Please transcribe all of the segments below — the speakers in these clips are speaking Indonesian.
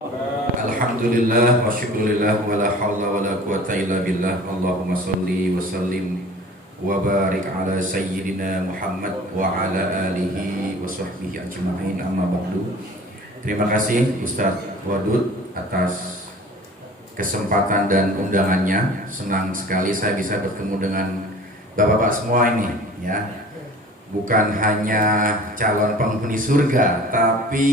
Alhamdulillah wa syukurillah wa la hawla wa la quwata illa billah. Allahumma salli wa sallim wa barik ala sayyidina Muhammad wa ala alihi wa sahbihi ajma'in, amma ba'du. Terima kasih Ustaz Wadud atas kesempatan dan undangannya. Senang sekali saya bisa bertemu dengan bapak-bapak semua ini ya. Bukan hanya calon penghuni surga, tapi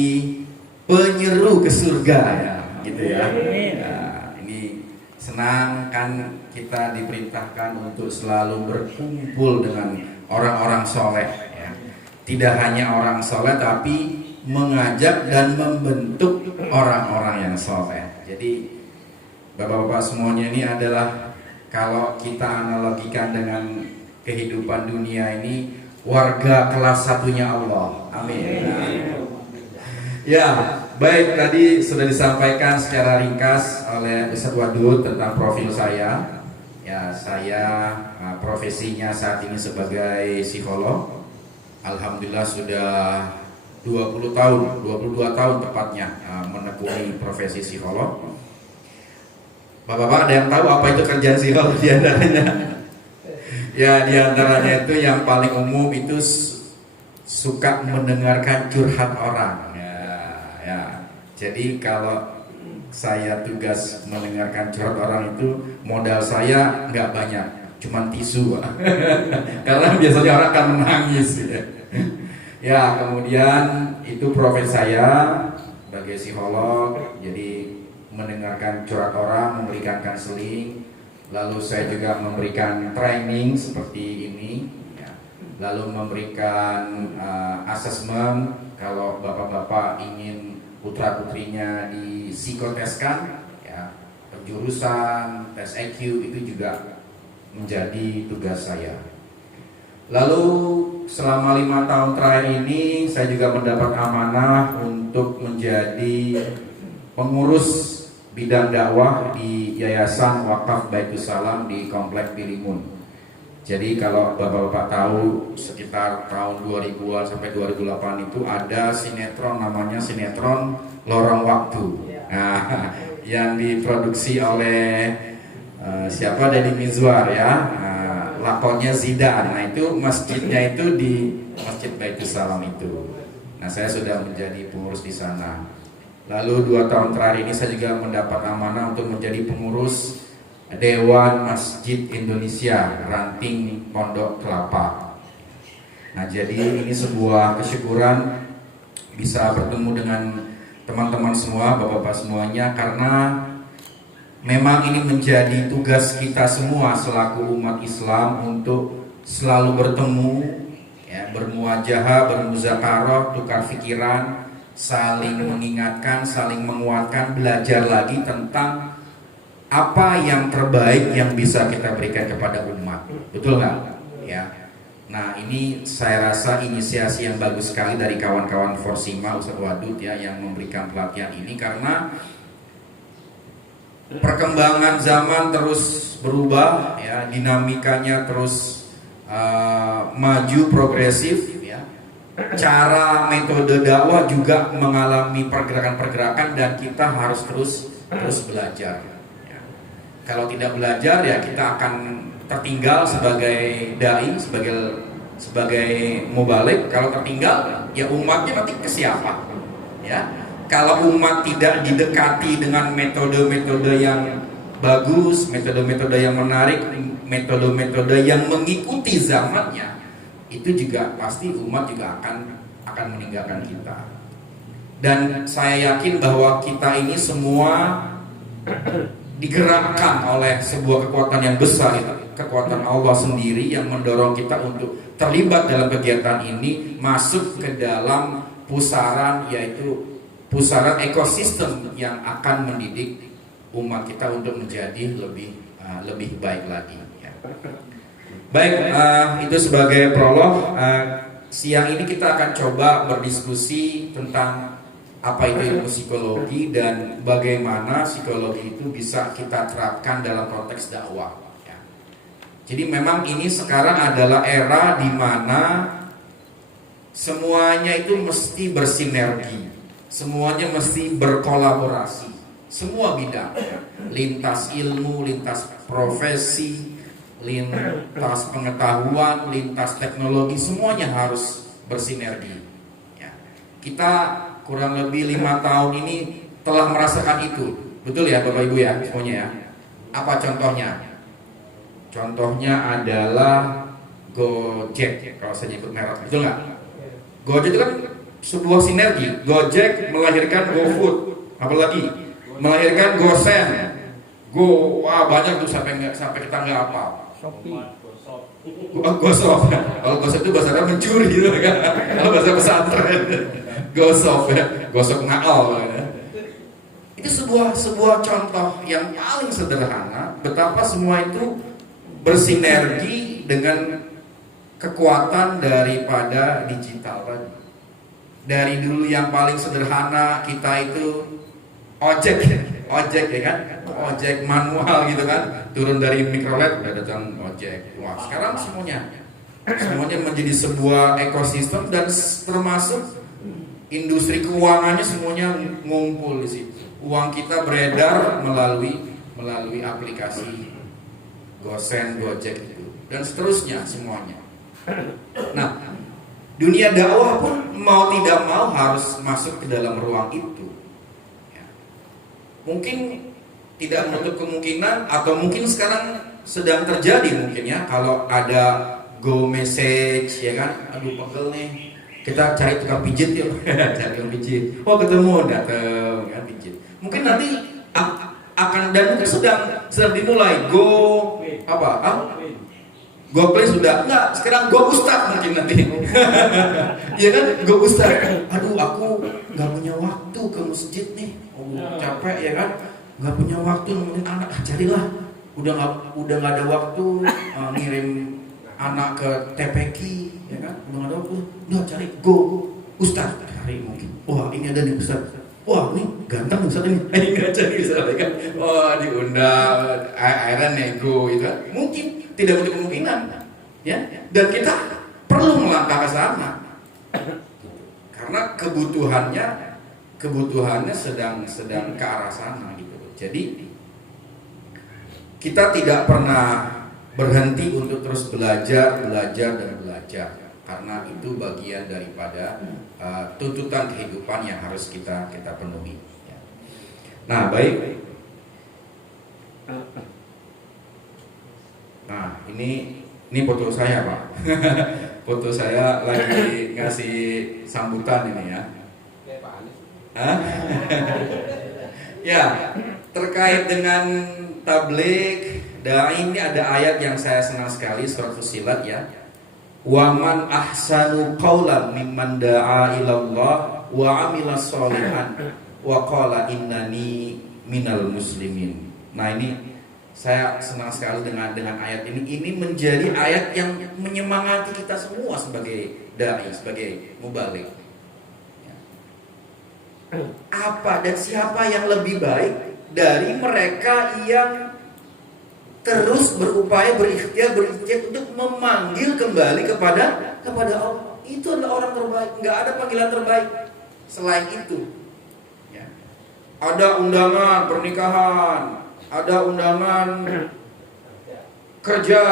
penyeru ke surga ya, gitu ya. Nah, ini senang kan kita diperintahkan untuk selalu berkumpul dengan orang-orang soleh ya. Tidak hanya orang soleh, tapi mengajak dan membentuk orang-orang yang soleh. Jadi bapak-bapak semuanya ini adalah, kalau kita analogikan dengan kehidupan dunia ini, warga kelas satunya Allah. Amin. Ya, baik, tadi sudah disampaikan secara ringkas oleh Ustaz Wadud tentang profil saya. Ya, saya profesinya saat ini sebagai psikolog. Alhamdulillah sudah 22 tahun tepatnya menekuni profesi psikolog. Bapak-bapak ada yang tahu apa itu kerjaan psikolog di antaranya? Ya, di antaranya itu yang paling umum itu suka mendengarkan curhat orang. Ya, jadi kalau saya tugas mendengarkan curhat orang itu, modal saya nggak banyak, cuman tisu. Karena biasanya orang akan menangis. Ya, kemudian itu profesi saya sebagai psikolog, jadi mendengarkan curhat orang, memberikan konseling, lalu saya juga memberikan training seperti ini, ya. Lalu memberikan asesmen kalau bapak-bapak ingin putra-putrinya di psikoteskan, ya, penjurusan, tes EQ itu juga menjadi tugas saya. Lalu selama 5 tahun terakhir ini saya juga mendapat amanah untuk menjadi pengurus bidang dakwah di Yayasan Wakaf Baitus Salam di Komplek Pilimun. Jadi kalau bapak-bapak tahu, sekitar tahun 2000-an sampai 2008 itu ada sinetron, namanya sinetron Lorong Waktu. Nah, yang diproduksi oleh siapa, Deddy Mizwar ya, lakonnya Zidan. Nah, itu masjidnya itu di Masjid Baitus Salam itu. Nah, saya sudah menjadi pengurus di sana. Lalu 2 tahun terakhir ini saya juga mendapat amanah untuk menjadi pengurus Dewan Masjid Indonesia Ranting Pondok Kelapa. Nah, jadi ini sebuah kesyukuran bisa bertemu dengan teman-teman semua, bapak-bapak semuanya, karena memang ini menjadi tugas kita semua selaku umat Islam untuk selalu bertemu, ya, bermuajahah, bermuzakarah, tukar pikiran, saling mengingatkan, saling menguatkan, belajar lagi tentang apa yang terbaik yang bisa kita berikan kepada umat. Betul nggak? Ya. Nah, ini saya rasa inisiasi yang bagus sekali dari kawan-kawan Forsima, Ustaz Wadud ya, yang memberikan pelatihan ini, karena perkembangan zaman terus berubah ya, dinamikanya terus maju, progresif ya. Cara metode dakwah juga mengalami pergerakan-pergerakan dan kita harus terus belajar. Ya. Kalau tidak belajar ya kita akan tertinggal sebagai dai, sebagai mubalik. Kalau tertinggal ya umatnya nanti ke siapa? Ya. Kalau umat tidak didekati dengan metode-metode yang bagus, metode-metode yang menarik, metode-metode yang mengikuti zamannya, itu juga pasti umat juga akan meninggalkan kita. Dan saya yakin bahwa kita ini semua digerakkan oleh sebuah kekuatan yang besar, kekuatan Allah sendiri yang mendorong kita untuk terlibat dalam kegiatan ini, masuk ke dalam pusaran, yaitu pusaran ekosistem yang akan mendidik umat kita untuk menjadi lebih baik lagi ya. Baik, itu sebagai prolog. Siang ini kita akan coba berdiskusi tentang apa itu ilmu psikologi dan bagaimana psikologi itu bisa kita terapkan dalam konteks dakwah ya. Jadi memang ini sekarang adalah era di mana semuanya itu mesti bersinergi Semuanya mesti berkolaborasi, semua bidang, lintas ilmu, lintas profesi, lintas pengetahuan, lintas teknologi, semuanya harus bersinergi. Ya. Kita kurang lebih 5 tahun ini telah merasakan itu, betul ya Bapak Ibu ya, semuanya ya. Apa contohnya? Contohnya adalah Gojek, kalau saya nyebut merek, betul nggak? Gojek itu kan sebuah sinergi. Gojek melahirkan GoFood, apalagi melahirkan GoSend, wah banyak tuh sampai kita nggak apa. Gosop. Kalau gosop itu bahasa Arab mencuri gitu kan. Kalau bahasa pesantren gosop ya, gosop ngakal ya. Itu sebuah contoh yang paling sederhana betapa semua itu bersinergi dengan kekuatan daripada digital tadi. Dari dulu yang paling sederhana kita itu ojek ya kan, ojek manual gitu kan, turun dari mikrolet udah datang ojek. Wah sekarang semuanya menjadi sebuah ekosistem dan termasuk industri keuangannya semuanya ngumpul di situ. Uang kita beredar melalui aplikasi GoSend, Gojek itu dan seterusnya semuanya. Nah, dunia dakwah pun mau tidak mau harus masuk ke dalam ruang itu. Ya. Mungkin tidak menutup kemungkinan atau mungkin sekarang sedang terjadi mungkin ya, kalau ada go message ya kan, aduh pegel nih, kita cari tukang pijit yuk. Cari tukang pijit, oh ketemu, datang kan pijit. Mungkin nanti akan dan mungkin sedang dimulai go GoPlay sudah enggak, sekarang Go Ustad mungkin nanti. Iya kan, Go Ustad. Aduh, aku nggak punya waktu ke masjid nih. Oh, capek ya kan? Nggak punya waktu nemenin anak. Carilah. Udah nggak ada waktu ngirim anak ke TPQ, ya kan? Udah nggak ada waktu. Udah cari Go Ustad. Cari mungkin. Wah, ini ada nih Ustad. Wah, ini ganteng Ustad ini. Ini nggak cari Ustad kan? Wah, diundang. Akhirnya nego itu kan? Mungkin. Tidak untuk kemungkinan, ya. Dan kita perlu melangkah ke sana, karena kebutuhannya sedang ke arah sana, gitu. Jadi kita tidak pernah berhenti untuk terus belajar, karena itu bagian daripada tuntutan kehidupan yang harus kita penuhi. Ya. Nah, baik. Nah, ini foto saya Pak. Foto saya lagi ngasih sambutan ini ya. Ya, terkait dengan tabligh dai ini ada ayat yang saya senang sekali, surat Fussilat ya. Wa man ahsanu qaulan mimman da'a ilallah wa 'amila sholihan wa qala innani minal muslimin. Nah, ini saya senang sekali dengan ayat ini. Ini menjadi ayat yang menyemangati kita semua sebagai dai, sebagai mubaligh. Apa dan siapa yang lebih baik dari mereka yang terus berupaya berikhtiar untuk memanggil kembali kepada Allah. Itu adalah orang terbaik. Nggak ada panggilan terbaik selain itu. Ya. Ada undangan pernikahan, ada undangan kerja,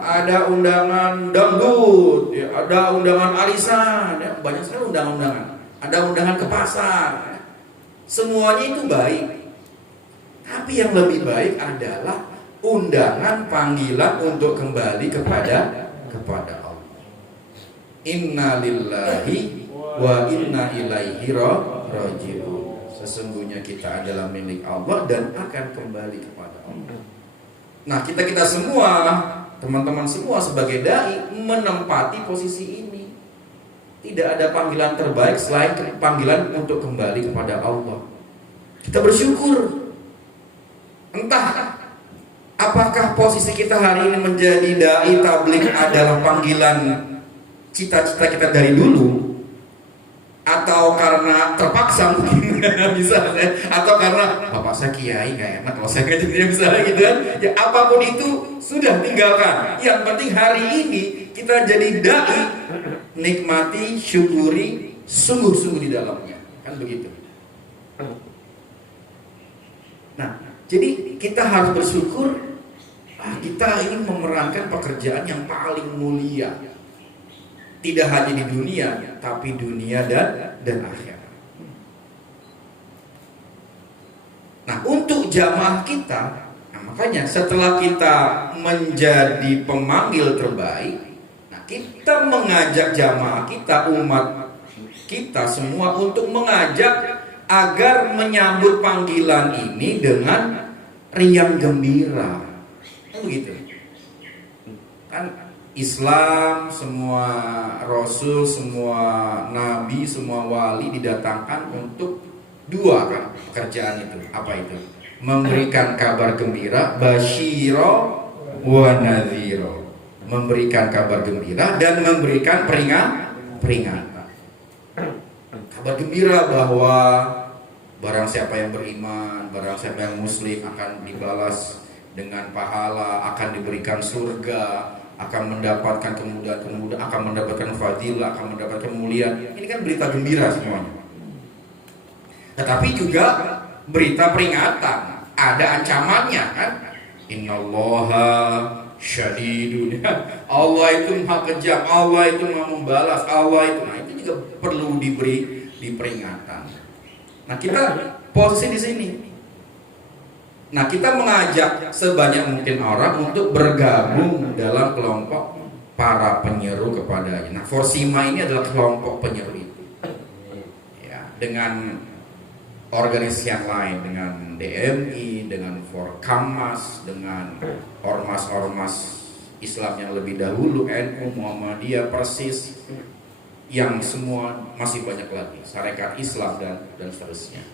ada undangan dangdut, ya, ada undangan arisan, ya, banyak sekali undangan-undangan. Ada undangan ke pasar, ya. Semuanya itu baik. Tapi yang lebih baik adalah undangan panggilan untuk kembali kepada Allah. Inna lillahi wa inna ilaihi raji'un. Sesungguhnya kita adalah milik Allah dan akan kembali kepada Allah. Nah, kita semua, teman-teman semua sebagai dai menempati posisi ini. Tidak ada panggilan terbaik selain panggilan untuk kembali kepada Allah. Kita bersyukur. Entah apakah posisi kita hari ini menjadi dai tabligh adalah panggilan cita-cita kita dari dulu, atau karena terpaksa mungkin misalnya, atau karena bapak saya kiai nggak enak kalau saya ngajarin misalnya gitu kan. Ya apapun itu sudah tinggalkan. Yang penting hari ini kita jadi dai, nikmati, syukuri, sungguh-sungguh di dalamnya, kan begitu. Nah, jadi kita harus bersyukur kita ini memerankan pekerjaan yang paling mulia. Tidak hanya di dunia, tapi dunia dan akhirat. Nah, untuk jamaah kita, makanya setelah kita menjadi pemanggil terbaik, nah kita mengajak jamaah kita, umat kita semua untuk mengajak agar menyambut panggilan ini dengan riang gembira. Begitu. Kan Islam, semua rasul, semua nabi, semua wali didatangkan untuk dua kan pekerjaan itu. Apa itu? Memberikan kabar gembira, basyiro wa nadhiro. Memberikan kabar gembira dan memberikan peringatan. Kabar gembira bahwa barang siapa yang beriman, barang siapa yang muslim akan dibalas dengan pahala, akan diberikan surga, akan mendapatkan kemudahan-kemudahan, akan mendapatkan fadilah, akan mendapatkan kemuliaan. Ini kan berita gembira semuanya. Tetapi juga berita peringatan, ada ancamannya kan? Innallaha syadidun. Allah itu maha kejam, Allah itu maha membalas, Allah itu. Nah, itu juga perlu diberi peringatan. Nah, kita posisi di sini. Nah, kita mengajak sebanyak mungkin orang untuk bergabung dalam kelompok para penyeru kepadanya. Nah, Forsima ini adalah kelompok penyeru itu. Ya, dengan organisasi yang lain, dengan DMI, dengan Forkamas, dengan ormas-ormas Islam yang lebih dahulu, NU, Muhammadiyah, Persis, yang semua masih banyak lagi, Sarekat Islam dan seterusnya.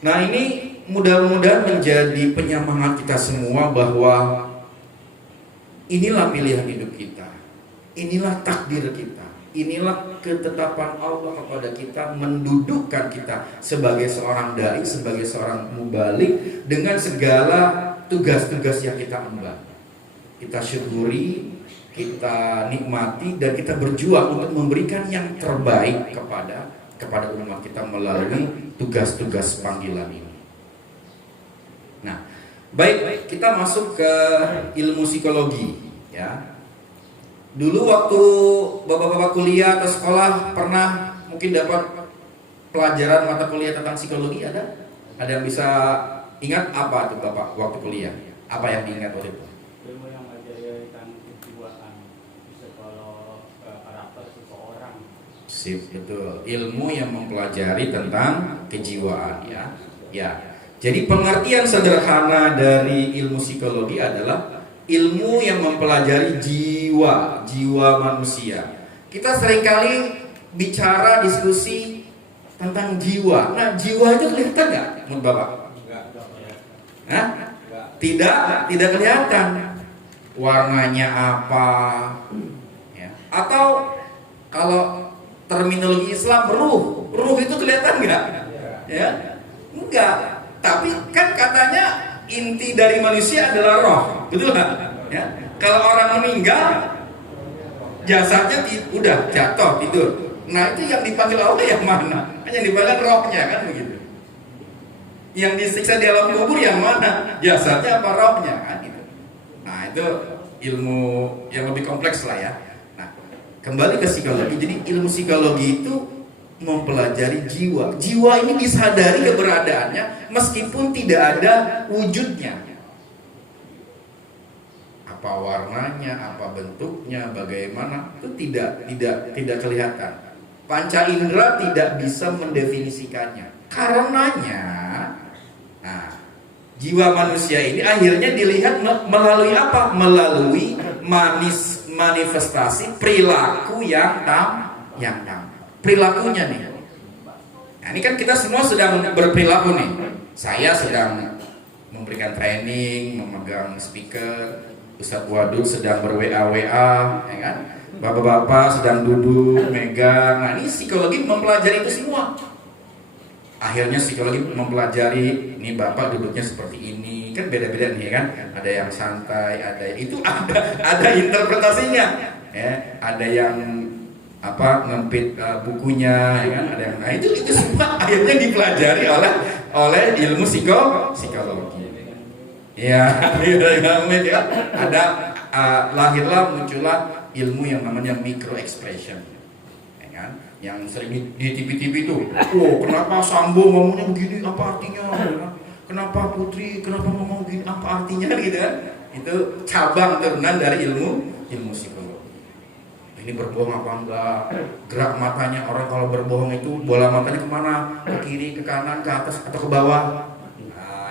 Nah, ini mudah-mudahan menjadi penyemangat kita semua bahwa inilah pilihan hidup kita, inilah takdir kita, inilah ketetapan Allah kepada kita, mendudukkan kita sebagai seorang dai, sebagai seorang mubalik dengan segala tugas-tugas yang kita emban. Kita syukuri, kita nikmati, dan kita berjuang untuk memberikan yang terbaik kepada umat kita melalui tugas-tugas panggilan ini. Nah, baik, kita masuk ke ilmu psikologi ya. Dulu waktu bapak-bapak kuliah atau sekolah pernah mungkin dapat pelajaran mata kuliah tentang psikologi, ada? Ada yang bisa ingat apa tuh bapak waktu kuliah? Apa yang diingat waktu itu? Ilmu yang mempelajari tentang kejiwaan, psikolog, karakter seseorang. Sip, betul. Ilmu yang mempelajari tentang kejiwaan ya. Ya. Jadi pengertian sederhana dari ilmu psikologi adalah ilmu yang mempelajari jiwa manusia. Kita seringkali bicara diskusi tentang jiwa. Nah, jiwa itu kelihatan nggak menurut Bapak? Hah? Tidak kelihatan. Warnanya apa? Ya. Atau kalau terminologi Islam, ruh itu kelihatan nggak? Ya, enggak. Tapi kan katanya inti dari manusia adalah roh, betul nggak? Ya. Kalau orang meninggal, jasadnya udah jatuh tidur. Nah, itu yang dipanggil Allah yang mana? Yang dipanggil rohnya kan begitu. Yang disiksa di alam kubur yang mana? Jasadnya apa rohnya kan gitu. Nah, itu ilmu yang lebih kompleks lah ya. Nah, kembali ke psikologi. Jadi ilmu psikologi itu mempelajari jiwa. Jiwa ini disadari keberadaannya meskipun tidak ada wujudnya. Apa warnanya, apa bentuknya, bagaimana, itu tidak kelihatan. Panca indera tidak bisa mendefinisikannya. Karenanya, nah, jiwa manusia ini akhirnya dilihat melalui apa? Melalui manifestasi perilaku yang tampak. Perilakunya nih. Nah, ini kan kita semua sedang berperilaku nih. Saya sedang memberikan training, memegang speaker. Ustadz Wadud sedang ber-WA, ya kan? Bapak-bapak sedang duduk, megang. Nah, ini psikologi mempelajari itu semua. Akhirnya psikologi mempelajari, ini bapak duduknya seperti ini. Kan beda-beda nih kan? Ada yang santai, ada interpretasinya. Ya, ada yang ngempit bukunya, ya kan? Ada yang, nah itu semua akhirnya dipelajari oleh oleh ilmu psikologi. Ya, ya. Ada lahirlah muncullah ilmu yang namanya micro expression, ya kan? Yang sering di TV-TV itu. Oh, kenapa Sambo ngomongnya begini? Apa artinya? Kenapa Putri? Kenapa ngomong begini? Apa artinya? Gitu kan? Itu cabang turunan dari ilmu psikologi. Ini berbohong apa enggak? Gerak matanya orang kalau berbohong itu bola matanya kemana? Ke kiri, ke kanan, ke atas, atau ke bawah?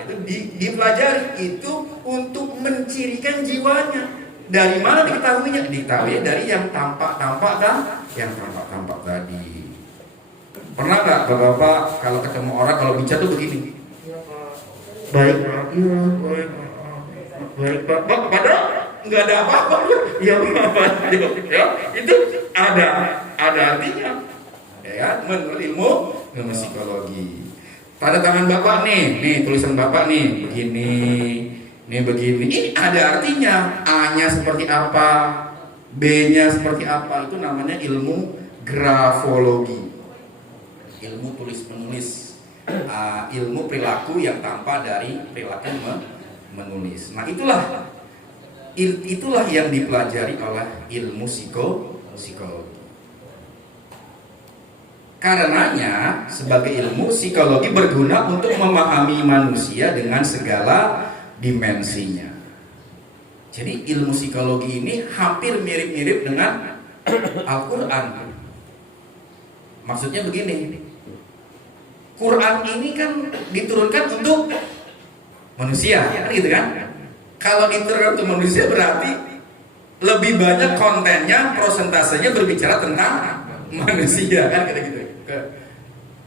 Itu dipelajari itu untuk mencirikan jiwanya. Dari mana diketahuinya? Diketahui dari yang tampak-tampak dan yang tampak-tampak tadi. Pernah nggak bapak-bapak kalau ketemu orang kalau bicara tuh begini? Baik, baik pak. Padahal nggak ada apa-apa. Ya, itu ada artinya. Ya, menurut ilmu psikologi. Tanda tangan bapak nih tulisan bapak nih begini, ini ada artinya. A-nya seperti apa, B-nya seperti apa, itu namanya ilmu grafologi, ilmu tulis menulis, ilmu perilaku yang tampak dari perilaku menulis. Nah itulah yang dipelajari oleh ilmu psikologi. Karenanya sebagai ilmu psikologi berguna untuk memahami manusia dengan segala dimensinya. Jadi ilmu psikologi ini hampir mirip-mirip dengan Al-Quran. Maksudnya begini, Quran ini kan diturunkan untuk manusia, kan gitu kan? Kalau diturunkan untuk manusia berarti lebih banyak kontennya, prosentasenya berbicara tentang manusia, kan gitu.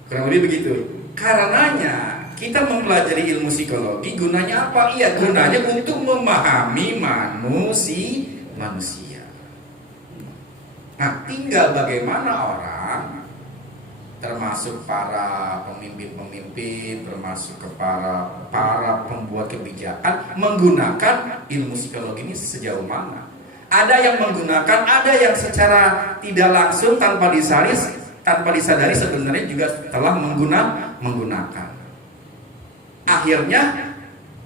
Kurang lebih begitu. Karenanya kita mempelajari ilmu psikologi gunanya apa? Iya, gunanya untuk memahami manusia. Nah, tinggal bagaimana orang, termasuk para pemimpin, termasuk para pembuat kebijakan, menggunakan ilmu psikologi ini sejauh mana. Ada yang menggunakan, ada yang secara tidak langsung tanpa disadari sebenarnya juga telah menggunakan. Akhirnya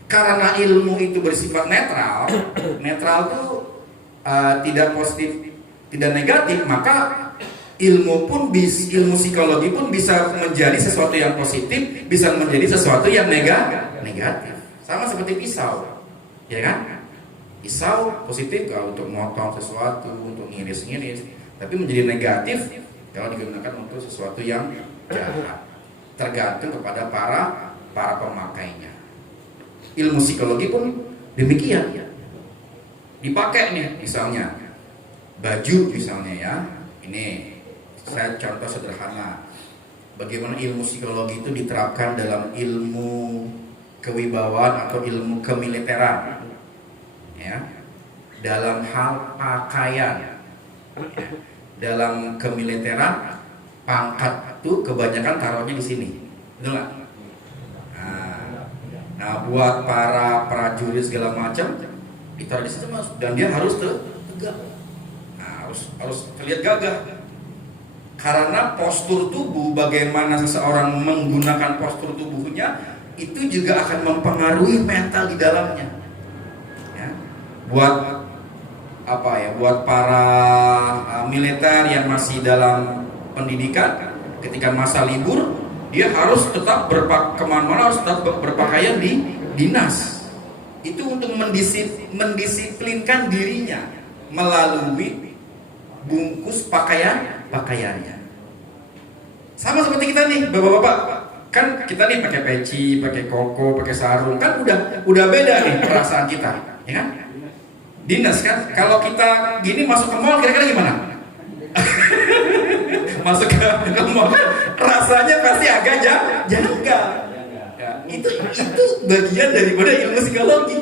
karena ilmu itu bersifat netral itu tidak positif, tidak negatif, maka ilmu psikologi pun bisa menjadi sesuatu yang positif, bisa menjadi sesuatu yang negatif. Sama seperti pisau, ya kan? Pisau positif kalau untuk motong sesuatu, untuk ngiris-ngiris, tapi menjadi negatif kalau digunakan untuk sesuatu yang jahat. Tergantung kepada para pemakainya. Ilmu psikologi pun demikian. Dipakai nih, misalnya baju misalnya ya. Ini saya contoh sederhana. Bagaimana ilmu psikologi itu diterapkan dalam ilmu kewibawaan atau ilmu kemiliteran. Ya, dalam hal pakaian, ya. Dalam kemiliteran pangkat itu kebanyakan taruhnya di sini, betul nggak? Nah, buat para prajurit segala macam ditaruh di situ mas, dan dia harus tegak, nah, harus terlihat gagah. Karena postur tubuh, bagaimana seseorang menggunakan postur tubuhnya itu juga akan mempengaruhi mental di dalamnya. Buat buat para militer yang masih dalam pendidikan, ketika masa libur dia harus tetap kemana-mana harus tetap berpakaian di dinas. Itu untuk mendisiplinkan dirinya melalui bungkus pakaiannya. Sama seperti kita nih, bapak-bapak, kan kita nih pakai peci, pakai koko, pakai sarung, kan udah beda nih perasaan kita, ya kan? Dinas kan, kalau kita gini masuk ke mall kira-kira gimana? Masuk ke mall rasanya pasti agak janggal. Ya, itu bagian daripada ilmu psikologi,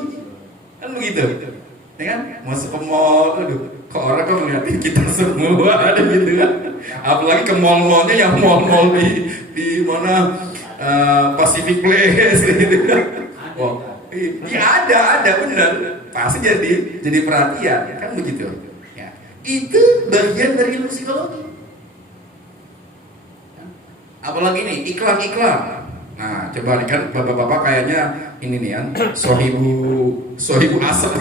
kan begitu? Ya kan? Masuk ke mall, aduh, kok orang kok ngeliatin kita semua ada gitu kan? Apalagi ke mall-mallnya yang mall-mall di mana Pacific Place gitu kan? Wow, iya ada benar. Pasti jadi perhatian, kan begitu ya. Itu bagian dari ilmu psikologi ya. Apalagi nih iklan Nah, coba nih kan bapak-bapak kayaknya ini nih kan sohibu asap.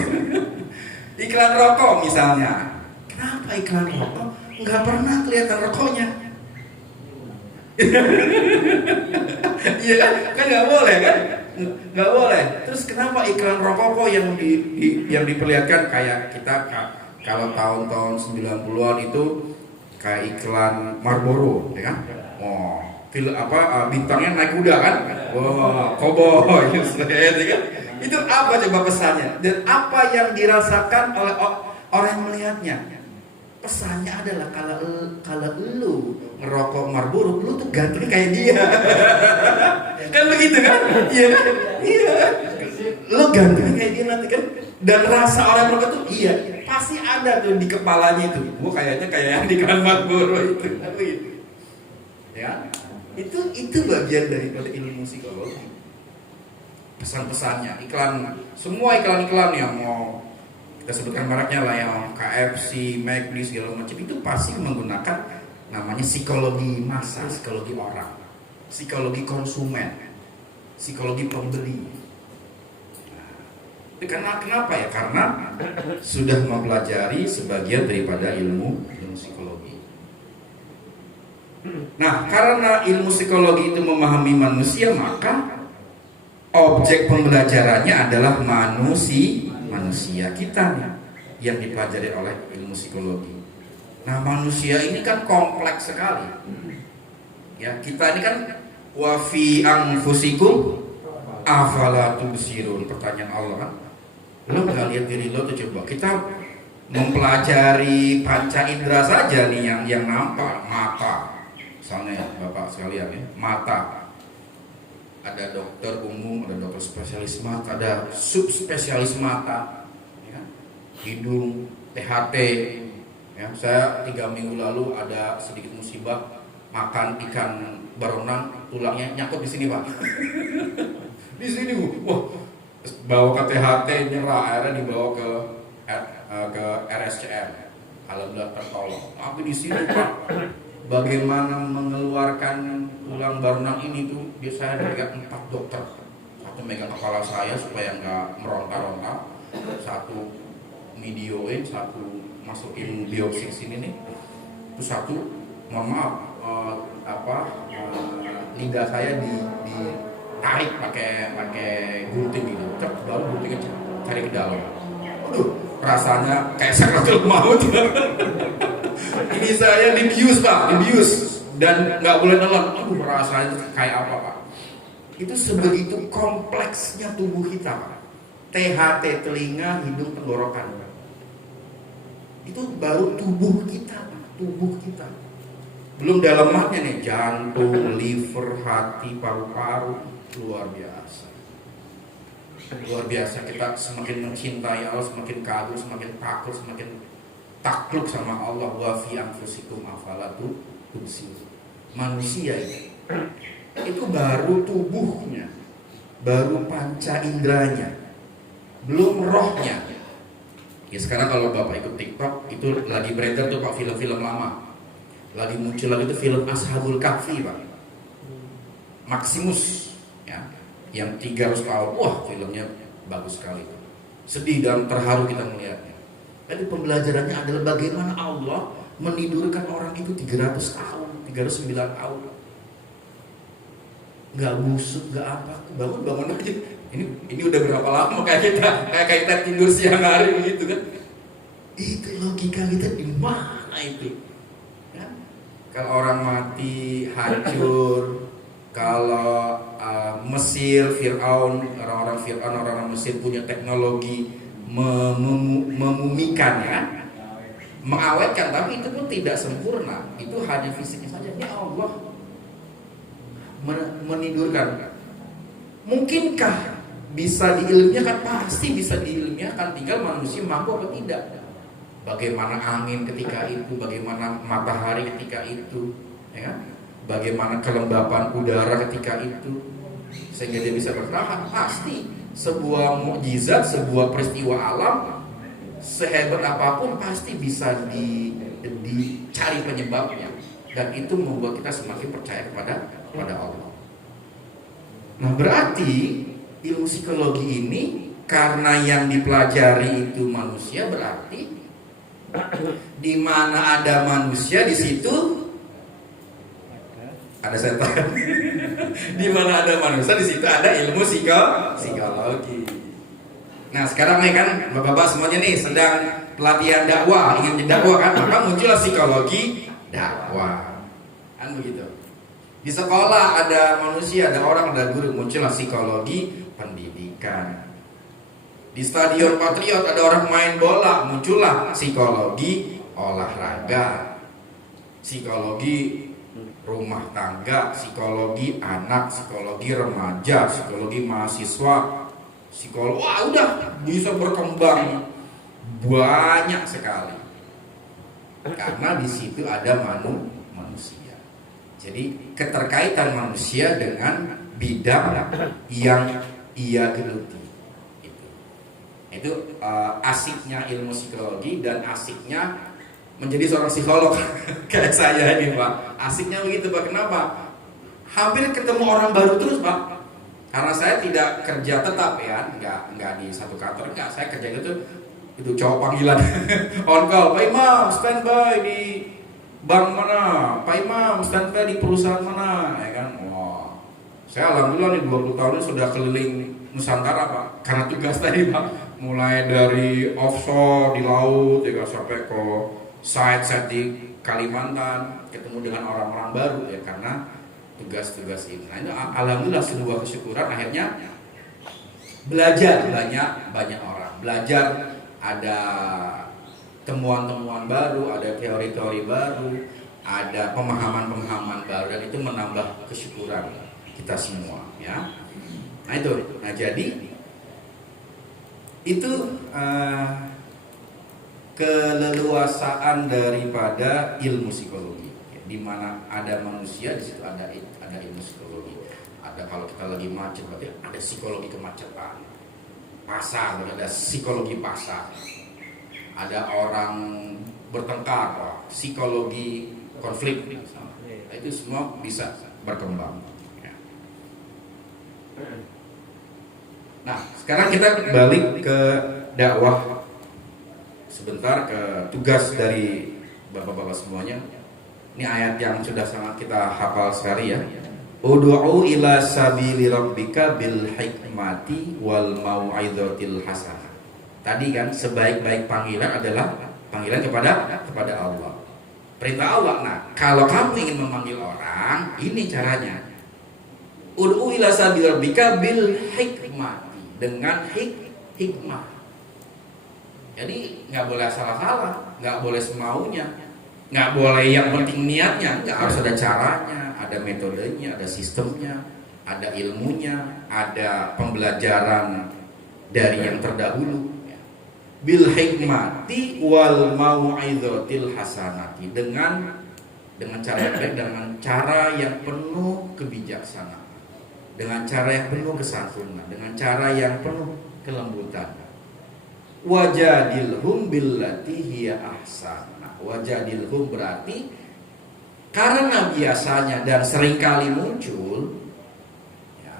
Iklan rokok misalnya. Kenapa iklan rokok nggak pernah kelihatan rokoknya? Iya kan nggak boleh kan? Nggak boleh. Terus kenapa iklan rokok kok yang diperlihatkan kayak kita kalau tahun-tahun 90-an itu kayak iklan Marlboro, ya kan? Oh, bintangnya naik kuda kan? Wow, cowboy, ya kan? Itu apa coba pesannya? Dan apa yang dirasakan oleh orang yang melihatnya? Pesannya adalah kalau lu ngerokok Marlboro, lu tuh ganteng kayak dia. Kan begitu kan? Iya kan? Iya. Lu ganteng kayak dia nanti kan? Dan rasa orang merokok tuh iya, pasti ada tuh di kepalanya itu. Gua kayaknya kayak yang di iklan Marlboro itu. Kan begitu. Ya. Itu bagian dari ilmu psikologi. Pesan-pesannya, semua iklan-iklan yang mau kita sebutkan mereknya lah, yang KFC, McD segala macam, itu pasti menggunakan namanya psikologi massa, psikologi orang, psikologi konsumen, psikologi pembeli. Nah, kenapa ya? Karena sudah mempelajari sebagian daripada ilmu psikologi. Nah, karena ilmu psikologi itu memahami manusia, maka objek pembelajarannya adalah manusia kita nih, yang dipelajari oleh ilmu psikologi. Nah, manusia ini kan kompleks sekali. Ya, kita ini kan wa fi anfusikum afala tubsirun, pertanyaan Allah kan. Lo nggak lihat diri lo tuh, coba kita mempelajari panca indera saja nih yang nampak, mata. Misalnya Bapak sekalian ya, mata. Ada dokter umum, ada dokter spesialis mata, ada subspesialis mata, ya. Hidung, THT. Ya, saya 3 minggu lalu ada sedikit musibah, makan ikan baronang, tulangnya nyangkut di sini Pak. Di sini wah, bawa ke THT nyerah, akhirnya dibawa ke RSCM. Alhamdulillah tertolong. Tapi di sini Pak, bagaimana mengeluarkan tulang baronang ini tuh, biasanya ada 4 dokter. Satu megang kepala saya supaya nggak meronta-ronta, satu videoin, satu masukin biopsi sini nih, terus satu mohon maaf lidah saya ditarik pakai gunting gitu, baru guntingnya cari ke dalam. Aduh, rasanya kayak sakratul maut. Ini saya dibius Pak, dan nggak boleh nelan. Aduh, rasanya kayak apa Pak? Itu sebegitu kompleksnya tubuh kita Pak. THT telinga, hidung, tenggorokan. Itu baru tubuh kita Pak, tubuh kita. Belum dalamannya nih, jantung, liver, hati, paru-paru, luar biasa. Luar biasa, kita semakin mencintai Allah, semakin kagum, semakin takut, semakin takluk sama Allah. Wa fi anfusikum afala tubsirun. Manusia itu baru tubuhnya, baru panca inderanya, belum rohnya. Ya sekarang kalau Bapak ikut TikTok, itu lagi beredar tuh Pak film-film lama. Lagi muncul lagi tuh film Ashabul Kahfi Pak. Maximus ya, yang 300 tahun. Wah, filmnya bagus sekali. Sedih dan terharu kita melihatnya. Jadi pembelajarannya adalah bagaimana Allah menidurkan orang itu 300 tahun, 309 tahun. Nggak busuk, nggak apa, bangun aja. Ini udah berapa lama kayak kita tidur siang hari begitu kan? Itu logika kita di mana itu? Ya? Kalau orang mati hancur, kalau Mesir, Fir'aun, orang-orang Mesir punya teknologi memumikan ya, mengawetkan, tapi itu pun tidak sempurna. Itu hanya fisiknya saja. Ini Allah menidurkan. Mungkinkah bisa diilmiahkan? Pasti bisa diilmiahkan, tinggal manusia mampu atau tidak. Bagaimana angin ketika itu, bagaimana matahari ketika itu, ya kan? Bagaimana kelembapan udara ketika itu, sehingga dia bisa bertahan. Pasti sebuah mukjizat, sebuah peristiwa alam sehebat apapun pasti bisa dicari penyebabnya, dan itu membuat kita semakin percaya kepada Allah. Nah, berarti ilmu psikologi ini karena yang dipelajari itu manusia, berarti di mana ada manusia di situ ada setan. Di mana ada manusia di situ ada ilmu psikologi. Nah, sekarang nih kan Bapak-bapak semuanya nih sedang pelatihan dakwah, ingin dakwah kan, maka muncullah psikologi dakwah. Kan begitu. Di sekolah ada manusia, ada orang, ada guru, muncullah psikologi pendidikan. Di stadion Patriot ada orang main bola, muncullah psikologi olahraga. Psikologi rumah tangga, psikologi anak, psikologi remaja, psikologi mahasiswa, psikologi, wah udah bisa berkembang banyak sekali. Karena di situ ada manusia. Jadi keterkaitan manusia dengan bidang yang ia geluti. Itu asiknya ilmu psikologi dan asiknya menjadi seorang psikolog kayak saya ini, Pak. Asiknya begitu, Pak. Kenapa? Hampir ketemu orang baru terus, Pak. Karena saya tidak kerja tetap ya, nggak di satu kantor, nggak. Saya kerja itu cowok panggilan on call. Pak Imam standby di bank mana? Pak Imam standby di perusahaan mana? Ya kan? Wah, saya alhamdulillah nih 20 tahun ini sudah keliling Nusantara, Pak. Karena tugas tadi, Pak. Mulai dari offshore di laut, ya, sampai ke site di Kalimantan, ketemu dengan orang-orang baru ya karena tugas-tugas ini. Nah, itu alhamdulillah sebuah kesyukuran, akhirnya belajar banyak orang. Belajar, ada temuan-temuan baru, ada teori-teori baru, ada pemahaman-pemahaman baru, dan itu menambah kesyukuran kita semua ya. Nah itu, jadi itu keleluasaan daripada ilmu psikologi. Di mana ada manusia, di situ ada ilmu psikologi. Ada, kalau kita lagi macet, berarti ada psikologi kemacetan. Pasar, ada psikologi pasar. Ada orang bertengkar, psikologi konflik. Nah, itu semua bisa berkembang. Nah, sekarang kita balik ke dakwah. Sebentar ke tugas dari bapak-bapak semuanya. Ini ayat yang sudah sangat kita hafal sekali ya. Ud'u ila sabili rabbika bil hikmati wal mau'izatil hasanah. Tadi kan sebaik-baik panggilan adalah panggilan kepada Allah. Perintah Allah. Nah, kalau kamu ingin memanggil orang, ini caranya. Ud'u ila sabili rabbika bil hikmati, dengan hikmah. Jadi nggak boleh salah-salah, nggak boleh semaunya, nggak boleh yang penting niatnya, nggak, harus ada caranya, ada metodenya, ada sistemnya, ada ilmunya, ada pembelajaran dari yang terdahulu. Bil hikmati wal mau'izatil hasanati, dengan cara yang baik, dengan cara yang penuh kebijaksanaan, dengan cara yang penuh kesantunan, dengan cara yang penuh kelembutan. Wajadilhum billati hiya ahsan. Wajadilhum berarti karena biasanya dan seringkali muncul ya,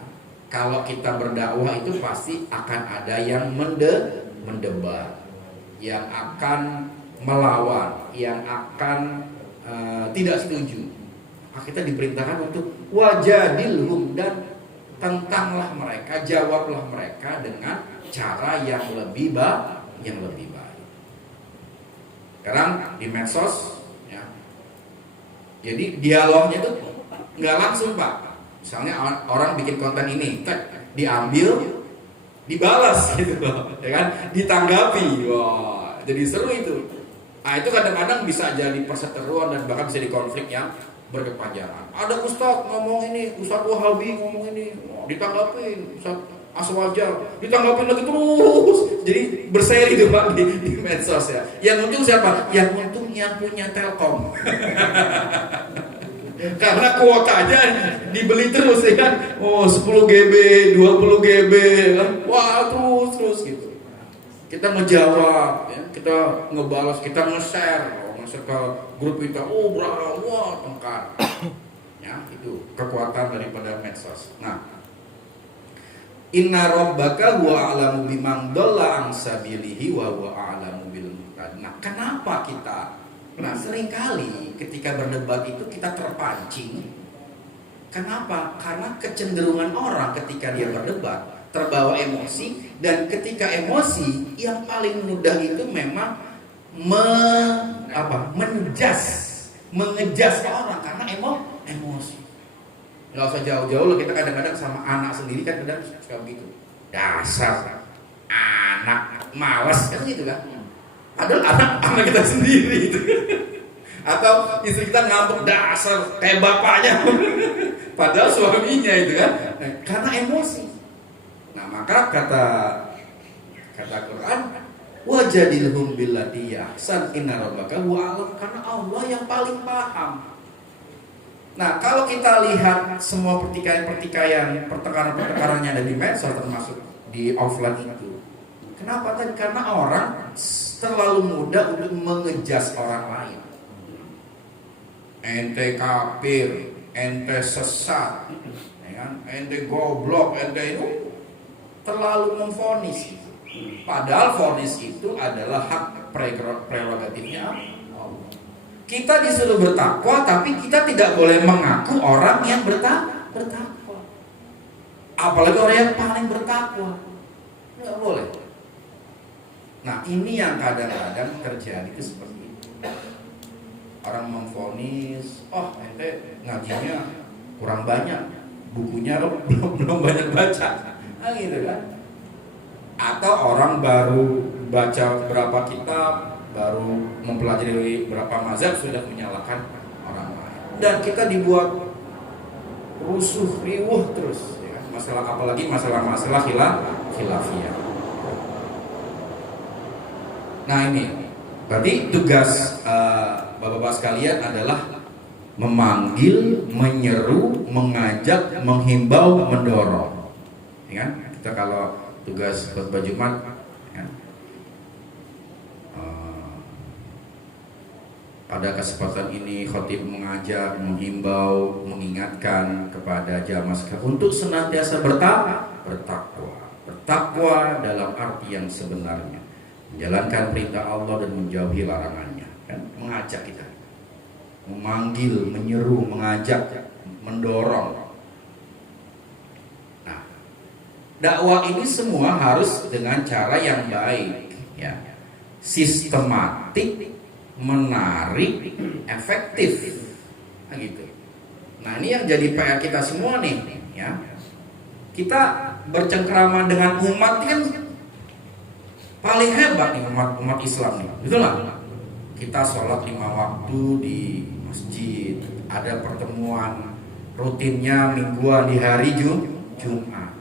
kalau kita berdakwah itu pasti akan ada yang mendebat, yang akan melawan, yang akan tidak setuju. Kita diperintahkan untuk wajadilhum, dan tentanglah mereka, jawablah mereka dengan cara yang lebih baik. Sekarang di medsos ya, jadi dialognya tuh nggak langsung, Pak. Misalnya orang bikin konten ini, diambil, dibalas gitu loh, ya kan, ditanggapi. Wah, jadi seru itu. Nah, itu kadang-kadang bisa jadi perseteruan dan bahkan bisa di konflik yang berkepanjangan. Ada ustadz ngomong ini, ustadz Wahabi ngomong ini, ditanggapin ustadz Aswaja, ditanggapin lagi terus. Jadi berseri itu, Pak, di medsos ya. Yang untung siapa? Yang untung yang punya Telkom. Karena kuotanya dibeli terus ya kan. Oh, 10 GB, 20 GB kan. Wah, terus gitu. Kita ngejawab ya, kita ngebalas, kita nge-share ke grup kita. Oh, wah, tengkar. Ya, itu kekuatan daripada medsos. Nah, Inna rabbaka huwa a'lamu biman dhalla an sabilihi wa huwa a'lamu bil muhtadin. Nah, kenapa kita seringkali ketika berdebat itu kita terpancing. Kenapa? Karena kecenderungan orang ketika dia berdebat terbawa emosi, dan ketika emosi yang paling mudah itu memang mengejas orang karena emosi. Nggak usah jauh-jauh lah, kita kadang-kadang sama anak sendiri kan kadang suka begitu. Dasar anak malas kan gitu kan. Padahal anak kita sendiri itu. Atau istri kita ngambek, dasar kayak bapaknya. Padahal suaminya itu kan. Karena emosi. Nah, maka kata Quran, wajadilhum billati ahsan inna rabbaka huwa a'lam, karena Allah yang paling paham. Nah, kalau kita lihat semua pertikaian, pertengkaran yang ada di medsos termasuk di offline itu, kenapa tadi? Karena orang terlalu mudah untuk mengejas orang lain. Ente kafir, ente sesat, ente goblok, ente itu terlalu memvonis. Padahal vonis itu adalah hak prerogatifnya Allah. Kita disuruh bertakwa, tapi kita tidak boleh mengaku orang yang bertakwa. Apalagi orang yang paling bertakwa, nggak boleh. Nah, ini yang kadang-kadang terjadi itu seperti itu. Orang memvonis, oh ente ngajinya kurang banyak, bukunya belum banyak baca, nah gitu kan. Atau orang baru baca berapa kitab, baru mempelajari berapa mazhab sudah menyalahkan orang lain, dan kita dibuat rusuh riuh terus ya. Masalah, apalagi masalah khilafiyah. Nah, ini berarti tugas bapak-bapak sekalian adalah memanggil, menyeru, mengajak, menghimbau, mendorong ya kan? Kita kalau tugas khutbah Jumat ya, pada kesempatan ini khatib mengajak, menghimbau, mengingatkan kepada jamaah sekalian untuk senantiasa bertakwa dalam arti yang sebenarnya, menjalankan perintah Allah dan menjauhi larangannya kan? Mengajak kita, memanggil, menyeru, mengajak, mendorong. Nah, dakwah ini semua harus dengan cara yang baik ya, sistematik, menarik, efektif, nah gitu. Nah, ini yang jadi PR kita semua nih ya. Kita bercengkrama dengan umat kan paling hebat nih, umat Islam nih, betul lah. Kita sholat 5 waktu di masjid, ada pertemuan rutinnya mingguan di hari Jumat,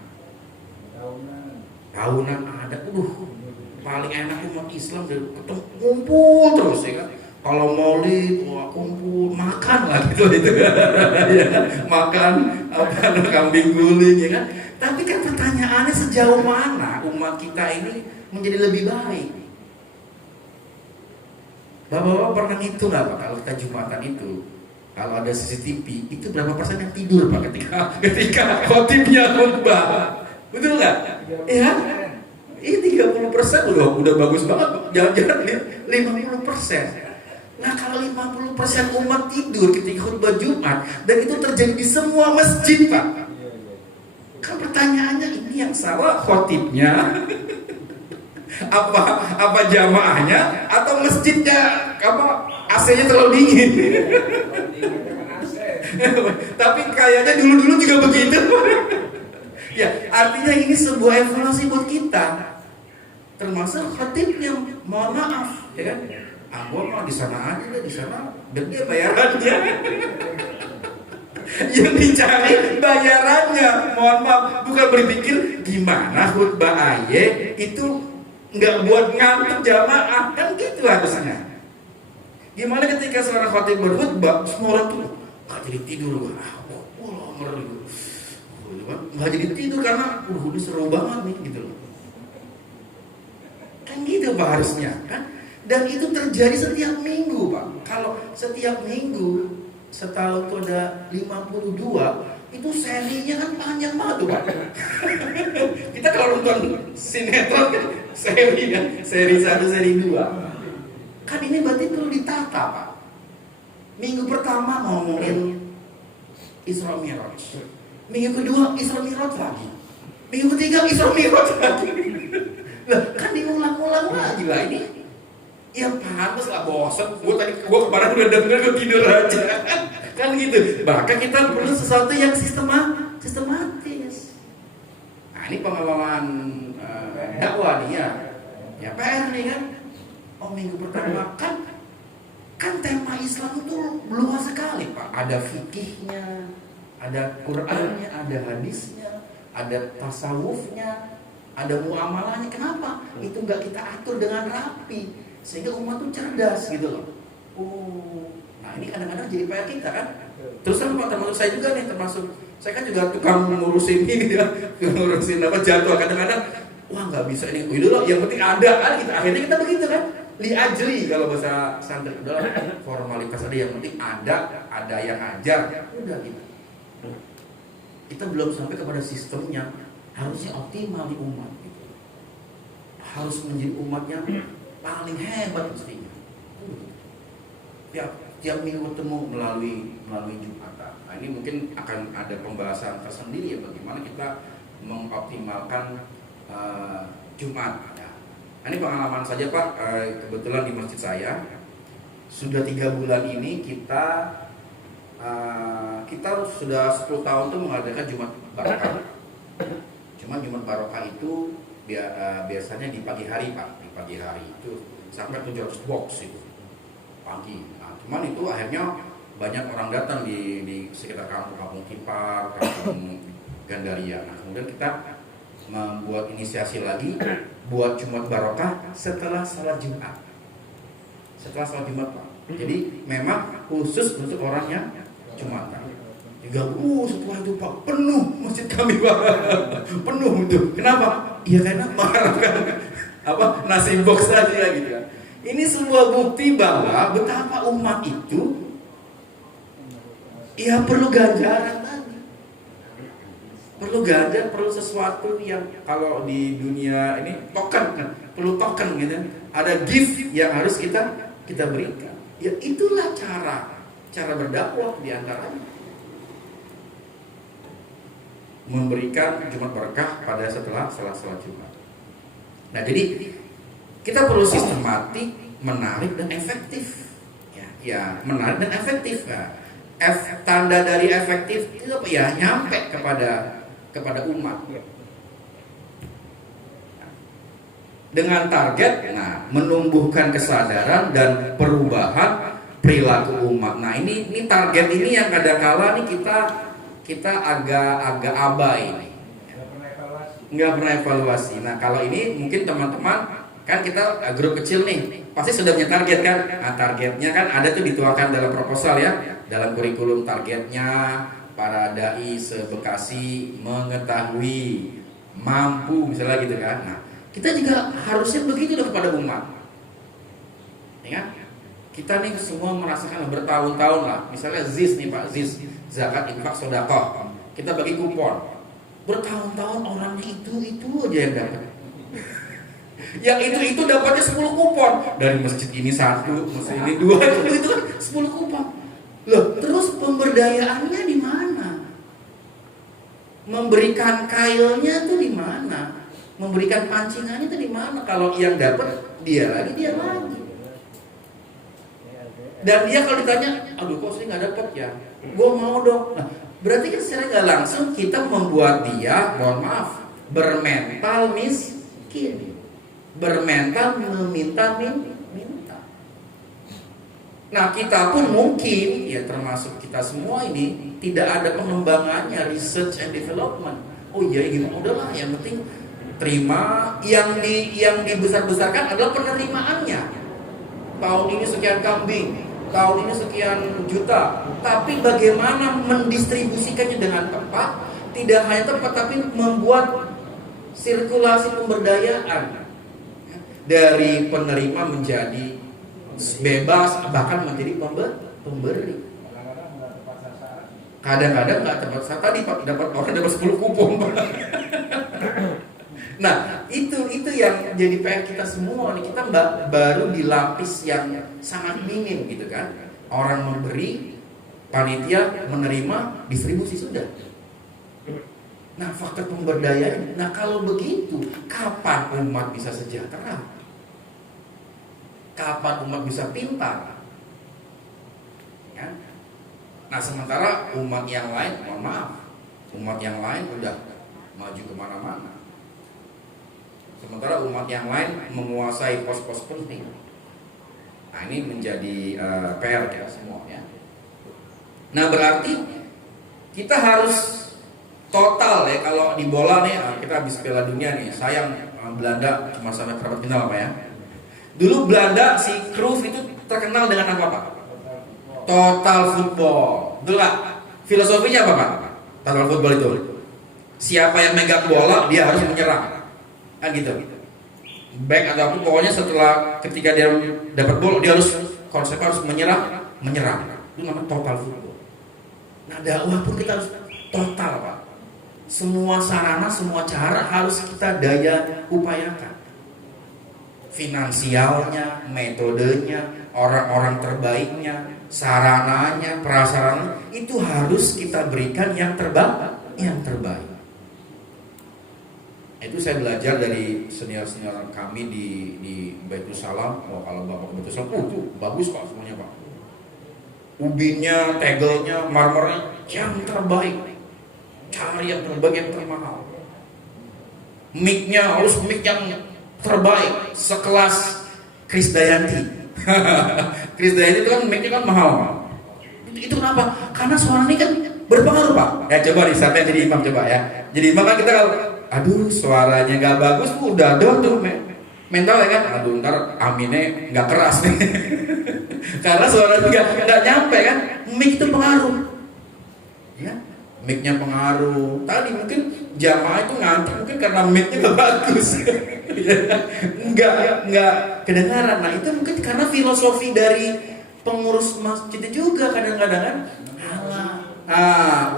tahunan ada. Paling enak umat Islam ketemu, kumpul terus ya kan. Kalau maulid, kumpul, makan lah gitu ya, makan kambing guling ya kan. Tapi kan pertanyaannya, sejauh mana umat kita ini menjadi lebih baik? Bapak-bapak pernah ngitung nggak Pak, kalau kita Jumatan itu, kalau ada CCTV itu berapa persen yang tidur Pak ketika khotibnya khutbah? Betul nggak? Ya, ini 30% udah bagus banget. Jangan-jangan 50%. Nah, kalau 50% umat tidur ketika khutbah Jumat, dan itu terjadi di semua masjid Pak, kan pertanyaannya, ini yang salah khotibnya apa jamaahnya, atau masjidnya AC-nya terlalu dingin? Tapi kayaknya dulu juga begitu. Ya, artinya ini sebuah evaluasi buat kita, termasuk khatibnya. Mohon maaf ya kan, gua mau di sana aja deh, di sana gede bayarannya. Yang dicari bayarannya, mohon maaf, bukan berpikir gimana khutbah aye itu nggak buat ngantuk jamaah, kan gitu harusnya. Gimana ketika seorang khatib berkhutbah, semua orang tuh nggak jadi tidur, nggak jadi tidur karena ini seru banget nih gitu loh. Kan gitu Pak harusnya kan. Dan itu terjadi setiap minggu Pak. Kalau setiap minggu setahun itu ada 52, itu serinya kan panjang banget tuh Pak. Kita kalau nonton sinetron kan seri 1, seri 2. Kan ini berarti perlu ditata, Pak. Minggu pertama ngomongin Isra Mi'raj. Minggu kedua Isra Mi'raj lagi. Minggu ketiga Isra Mi'raj lagi. Lah, kan diulang-ulang lagi lah ini. Ya pantas lah, bosan. Gua kemarin udah denger, gue tidur aja. Kan gitu. Bahkan kita perlu sesuatu yang sistematis. Nah, ini pengalaman dakwah nih ya. Ya PR nih kan. Oh, minggu pertama kan tema Islam itu luas sekali, Pak. Ada fikihnya, ada Qur'annya, ada hadisnya, ada tasawufnya, ada muamalahnya. Kenapa? Itu nggak kita atur dengan rapi sehingga umat itu cerdas gitu loh. Oh, nah ini kadang-kadang jadi PR kita kan. Terus Pak, termasuk saya juga nih, saya kan juga tukang ngurusin ini ya, ngurusin jadwal. Kadang-kadang wah nggak bisa ini, udah loh, yang penting ada kan. Kita akhirnya kita begitu kan. Liajri kalau bahasa santri, udah formalitas aja, yang penting ada yang ajar, udah gitu. Kita belum sampai kepada sistemnya, harusnya optimal di umat gitu. Harus menjadi umatnya paling hebat mestinya. Tiap minggu ketemu melalui Jumatan. Nah, ini mungkin akan ada pembahasan tersendiri ya, bagaimana kita mengoptimalkan Jumat. Nah, ini pengalaman saja Pak, kebetulan di masjid saya sudah 3 bulan ini kita sudah 10 tahun tuh mengadakan Jumat Barokah. Cuma Jumat Barokah itu biasanya di pagi hari Pak, di pagi hari itu sampai 700 box itu pagi. Nah, cuman itu akhirnya banyak orang datang di sekitar kampung Kipar, kampung Gandaria. Nah, kemudian kita membuat inisiasi lagi buat Jumat Barokah setelah salat Jumat. Setelah salat Jumat Pak. Jadi memang khusus untuk orang yang Jumatan. Setelah itu Pak penuh masjid kami Pak. Penuh itu. Kenapa? Ya karena mengharapkan nasi box saja gitu kan. Ini sebuah bukti bahwa betapa umat itu ya perlu ganjaran tadi. Perlu sesuatu yang kalau di dunia ini token kan, perlu token gitu. Ada gift yang harus kita berikan. Ya itulah cara berdakwah di antaranya. Memberikan Jumat berkah pada setelah salat Jumat. Nah, jadi kita perlu sistematik, menarik dan efektif. Ya, menarik dan efektif. Nah, tanda dari efektif itu apa ya? Nyampe kepada umat. Dengan target, menumbuhkan kesadaran dan perubahan perilaku umat. Nah, ini target ini yang kadang-kala nih kita agak abai nih. Nggak pernah evaluasi. Nah, kalau ini mungkin teman-teman kan kita grup kecil nih, pasti sudah punya target kan? Nah, targetnya kan ada tuh dituangkan dalam proposal ya, dalam kurikulum targetnya. Para dai se-Bekasi mengetahui, mampu misalnya gitu kan. Nah, kita juga harusnya begitu dong kepada umat. Ya, kita nih semua merasakan bertahun-tahun lah. Misalnya ZIS nih Pak, ZIS, zakat infak sedekah. Kita bagi kupon. Bertahun-tahun orangnya itu aja yang dapat. Yang itu dapatnya 10 kupon. Dari masjid ini 1, masjid ini 2, itu kan 10 kupon. Loh, terus pemberdayaannya di mana? Memberikan kailnya tuh di mana? Memberikan pancingannya tuh di mana? Kalau yang dapat dia lagi. Dan dia kalau ditanya, aduh kok saya nggak dapat ya? Gue mau dong. Nah, berarti kan secara nggak langsung kita membuat dia, mohon maaf, bermental miskin, bermental minta. Nah, kita pun mungkin, ya termasuk kita semua ini, tidak ada pengembangannya, research and development. Oh iya, gimana? Udahlah, yang penting terima. Yang dibesar-besarkan adalah penerimaannya. Tahun ini sekian kambing, tahun ini sekian juta. Tapi bagaimana mendistribusikannya dengan tepat? Tidak hanya tepat, tapi membuat sirkulasi pemberdayaan dari penerima menjadi bebas, bahkan menjadi pemberi. Kadang-kadang nggak tepat sasaran. Tadi Pak dapat 10 kupon. Nah, itu yang jadi PR kita semua nih. Kita baru di lapis yang sangat minim gitu kan. Orang memberi, panitia menerima, distribusi sudah. Nah, faktor pemberdayaan. Nah, kalau begitu, kapan umat bisa sejahtera? Kapan umat bisa pintar? Ya. Nah, sementara umat yang lain, mohon maaf, umat yang lain udah maju kemana-mana. Sementara umat yang lain menguasai pos-pos penting. Nah, ini menjadi PR ya semua ya. Nah, berarti kita harus total ya. Kalau di bola nih, kita habis Piala Dunia nih. Sayang Belanda cuma sampai perempat final apa ya. Dulu Belanda si Cruyff itu terkenal dengan apa Pak? Total football. Betul nggak? Filosofinya apa Pak? Total football itu. Siapa yang megang bola dia harus menyerang. Kan gitu. Back ataupun pokoknya setelah ketika dia dapat bola dia harus konsepnya harus menyerang. Itu namanya total football. Nah, dakwah pun kita harus total Pak. Semua sarana, semua cara harus kita daya upayakan. Finansialnya, metodenya, orang-orang terbaiknya, sarananya, prasarana itu harus kita berikan yang terbaik. Itu saya belajar dari senior-senior kami di Baitul Salam. Oh, kalau Bapak ke Baitul Salam, tuh bagus Pak semuanya Pak. Ubinnya, tegelnya, marmernya yang terbaik. Cari yang terbaik, yang termahal. Mic-nya harus mic yang terbaik, sekelas Krisdayanti. Krisdayanti itu kan mic-nya kan mahal. Itu kenapa? Karena suara ini kan berpengaruh Pak. Ya coba nih, saatnya jadi imam coba ya. Jadi imam kan kita kalau aduh suaranya gak bagus, udah doang tuh mental ya kan. Aduh ntar aminnya gak keras nih. Karena suara juga gak nyampe kan. Mic itu pengaruh. Ya, mic-nya pengaruh. Tadi mungkin jamaah itu ngantuk mungkin karena mic-nya gak bagus. Enggak kedengaran. Nah itu mungkin karena filosofi dari pengurus masjid juga kadang-kadang kan.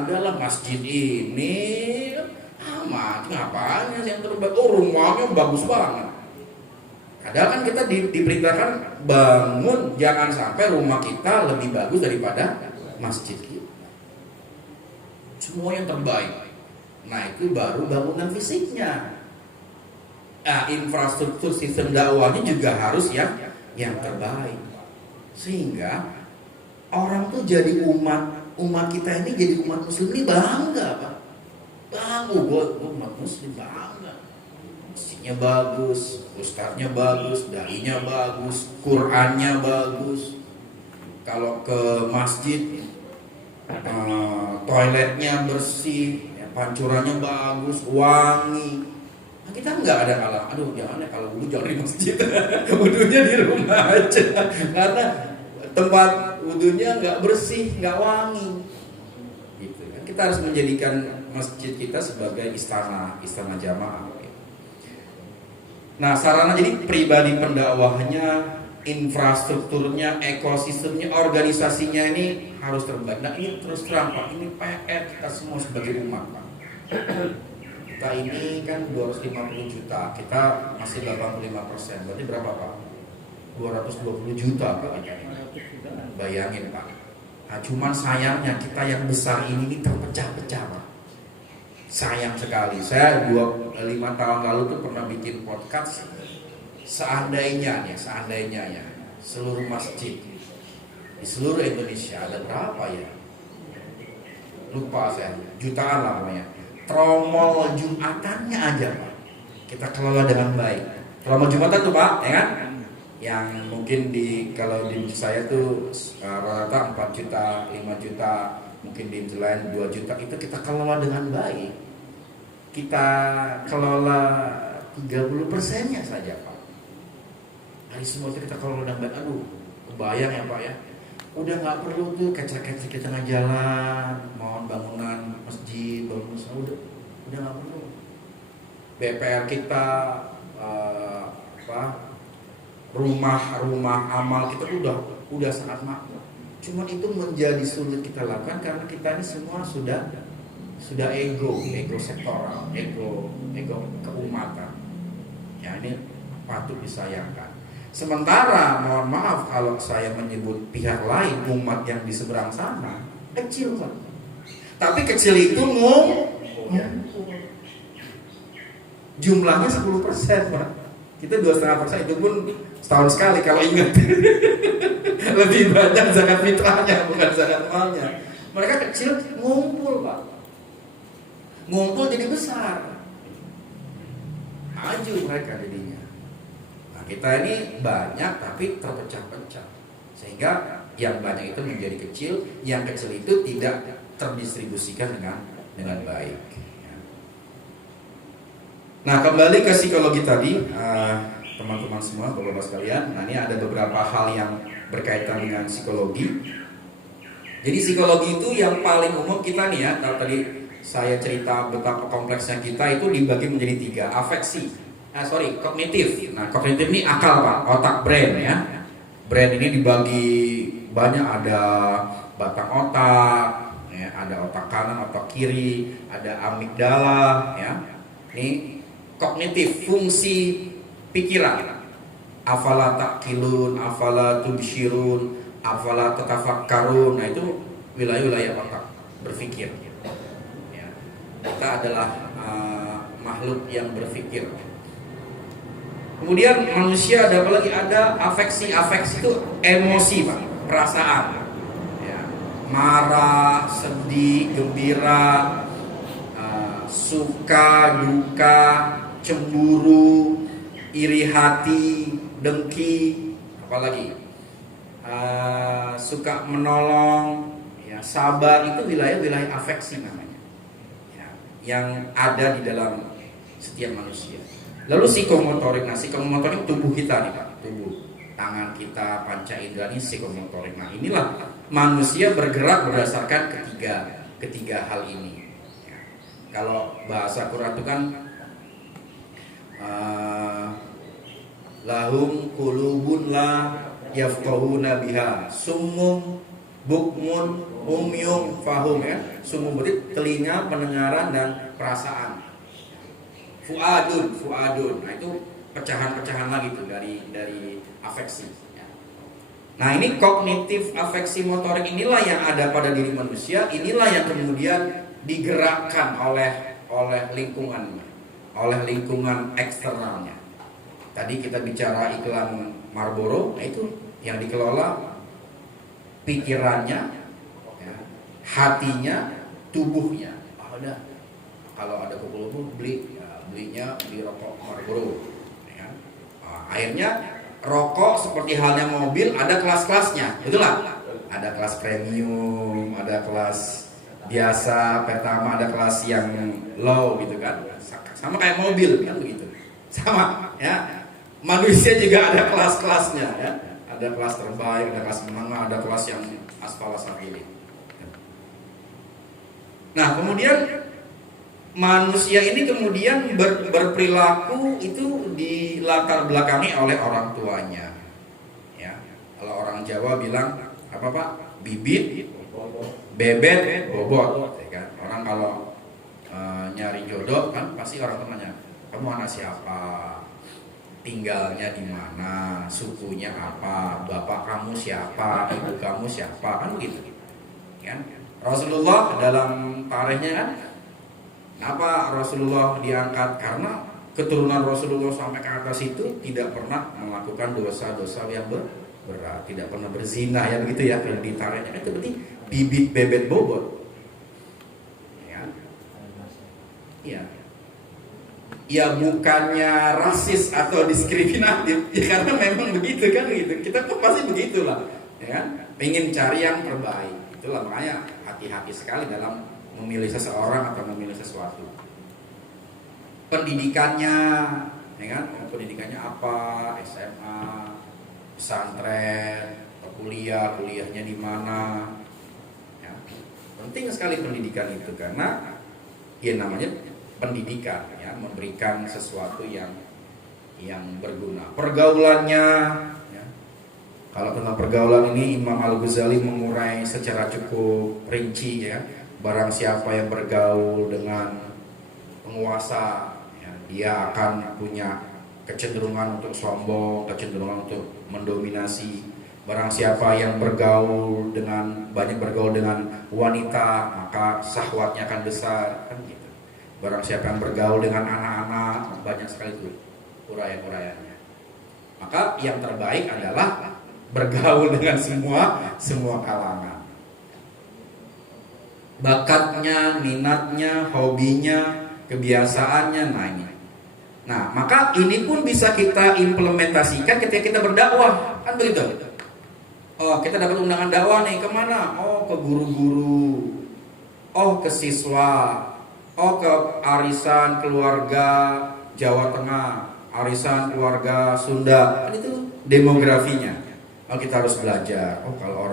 Udahlah masjid ini amat ngapain yang terbaik. Oh rumahnya bagus banget. Kadang kan kita diperintahkan bangun, jangan sampai rumah kita lebih bagus daripada masjid kita. Semua yang terbaik. Nah itu baru bangunan fisiknya. Nah, infrastruktur sistem dakwahnya juga harus yang terbaik. Sehingga orang tuh jadi umat kita ini jadi umat muslim ini bangga Pak. Bangga gue umat muslim bangga. Masjidnya bagus, ustadznya bagus, dai-nya bagus, Qur'annya bagus. Kalau ke masjid toiletnya bersih, pancurannya bagus, wangi. Nah, kita nggak ada kalah. Aduh jangan ya kalau wudhu jangan di masjid. Wudhunya di rumah aja. Karena tempat wudhunya nggak bersih, nggak wangi. Gitu kan. Kita harus menjadikan masjid kita sebagai istana jamaah. Nah, sarana jadi pribadi pendakwahnya, infrastrukturnya, ekosistemnya, organisasinya ini harus terbaik. Nah, ini terus terang Pak, ini PR kita semua sebagai umat Pak. Kita ini kan 250 juta, kita masih 85%. Berarti berapa Pak? 220 juta Pak. Bayangin Pak. Nah, cuman sayangnya kita yang besar ini terpecah-pecah Pak. Sayang sekali. Saya 5 tahun lalu tuh pernah bikin podcast. Seandainya ya seluruh masjid di seluruh Indonesia ada berapa ya? Lupa saya. Jutaan lah pokoknya. Tromol Jumatannya aja Pak kita kelola dengan baik. Tromol Jumatan tuh Pak, ya kan? Yang mungkin kalau di saya tuh rata-rata 4 juta, 5 juta, mungkin di lain 2 juta, itu kita kelola dengan baik. Kita kelola 30%-nya saja Pak. Hari semua itu kita kelola dengan baik. Aduh, kebayang ya Pak ya. Udah nggak perlu tuh kecil-kecil di tengah jalan, mohon bangunan masjid, bangunan udah nggak perlu. BPR kita rumah amal kita udah sangat makmur. Cuma itu menjadi sulit kita lakukan karena kita ini semua sudah sudah ego sektoral, ego keumatan. Ya, ini patut disayangkan. Sementara mohon maaf kalau saya menyebut pihak lain, umat yang di seberang sana kecil kan. Tapi kecil itu jumlahnya 10%, Pak. Kita 2,5%, itu pun setahun sekali kalau ingat. Lebih banyak zakat fitrahnya, bukan zakat malnya. Mereka kecil ngumpul, Pak. Ngumpul jadi besar. Maju mereka jadinya. Nah, kita ini banyak tapi terpecah-pecah. Sehingga yang banyak itu menjadi kecil, yang kecil itu tidak terdistribusikan dengan baik. Nah, kembali ke psikologi tadi, teman-teman semua, Bapak-Bapak sekalian. Nah, ini ada beberapa hal yang berkaitan dengan psikologi. Jadi psikologi itu yang paling umum kita nih ya, kalau tadi saya cerita betapa kompleksnya kita itu dibagi menjadi 3, kognitif. Nah, kognitif ini akal, Pak, otak, brain ya. Brain ini dibagi banyak, ada batang otak, ya, ada otak kanan, otak kiri, ada amigdala, ya. Ini kognitif, fungsi pikiran. Afala taqilun, afala tubsyirun, afala tatafakkarun. Nah, itu wilayah-wilayah otak berpikir. Ya. Kita adalah makhluk yang berpikir. Kemudian manusia ada apa lagi? Ada afeksi. Afeksi itu emosi, Pak, perasaan. Ya. Marah, sedih, gembira, suka, duka, cemburu, iri hati, dengki, apalagi suka menolong, ya, sabar, itu wilayah-wilayah afeksi namanya, ya, yang ada di dalam setiap manusia. Lalu psikomotorik. Nah, psikomotorik tubuh kita nih, Pak, tubuh tangan kita, panca indera ini psikomotorik. Nah, inilah manusia bergerak berdasarkan ketiga hal ini. Ya. Kalau bahasa Quran itu kan lahum qulubun la yafqahuna biha summun bukmun umyum fahum, ya. Summun berarti telinga, pendengaran, dan perasaan. Fuadun. Nah, itu pecahan-pecahan lagi tuh dari afeksi, ya. Nah, ini kognitif, afeksi, motorik, inilah yang ada pada diri manusia. Inilah yang kemudian digerakkan oleh lingkungan eksternalnya. Tadi kita bicara iklan Marlboro, nah itu yang dikelola pikirannya, ya, hatinya, tubuhnya. Kalau ada kumpul-kumpul belinya di rokok Marlboro, ya. Akhirnya rokok seperti halnya mobil ada kelas-kelasnya, itulah. Ada kelas premium, ada kelas biasa, pertama, ada kelas yang low gitu kan. Sama kayak mobil kan begitu. Sama, ya. Manusia juga ada kelas-kelasnya, ya. Ada kelas terbaik, ada kelas menengah, ada kelas yang asfal safili. Nah, kemudian manusia ini kemudian berperilaku itu dilatar belakangi oleh orang tuanya. Ya. Kalau orang Jawa bilang apa, Pak? Bibit, bebet, bobot. Ya kan? Orang kalau nyari jodoh kan pasti orang tanya, kamu anak siapa? Tinggalnya di mana? Sukunya apa? Bapak kamu siapa? Ibu kamu siapa? Kan begitu. Kan? Rasulullah dalam tarikhnya kan, kenapa Rasulullah diangkat? Karena keturunan Rasulullah sampai ke atas itu tidak pernah melakukan dosa-dosa yang berat, tidak pernah berzina, ya begitu ya. Kalau ditarik itu berarti bibit, bebet, bobot. Ya. Iya. Ya bukannya rasis atau diskriminatif, ya karena memang begitu kan gitu. Kita tuh pasti begitulah, ya kan? Pengen cari yang terbaik. Itulah makanya hati-hati sekali dalam memilih seseorang atau memilih sesuatu. Pendidikannya, ya kan? Pendidikannya apa? SMA, pesantren, kuliahnya di mana? Ya. Penting sekali pendidikan itu karena ya namanya pendidikan, ya, memberikan sesuatu yang berguna. Pergaulannya, ya. Kalau tentang pergaulan ini Imam Al-Ghazali mengurai secara cukup rinci, ya. Barang siapa yang bergaul dengan penguasa, ya, dia akan punya kecenderungan untuk sombong, kecenderungan untuk mendominasi. Barang siapa yang banyak bergaul dengan wanita, maka syahwatnya akan besar, kan gitu. Barang siapa yang bergaul dengan anak-anak, banyak sekali itu uraian-uraiannya. Maka yang terbaik adalah bergaul dengan semua kalangan. Bakatnya, minatnya, hobinya, kebiasaannya, nah, maka ini pun bisa kita implementasikan ketika kita berdakwah, kan begitu? Oh, kita dapat undangan dakwah nih, kemana? Oh, ke guru-guru, oh, ke siswa, oh, ke arisan keluarga Jawa Tengah, arisan keluarga Sunda, kan itu demografinya. Oh, kita harus belajar. Oh, kalau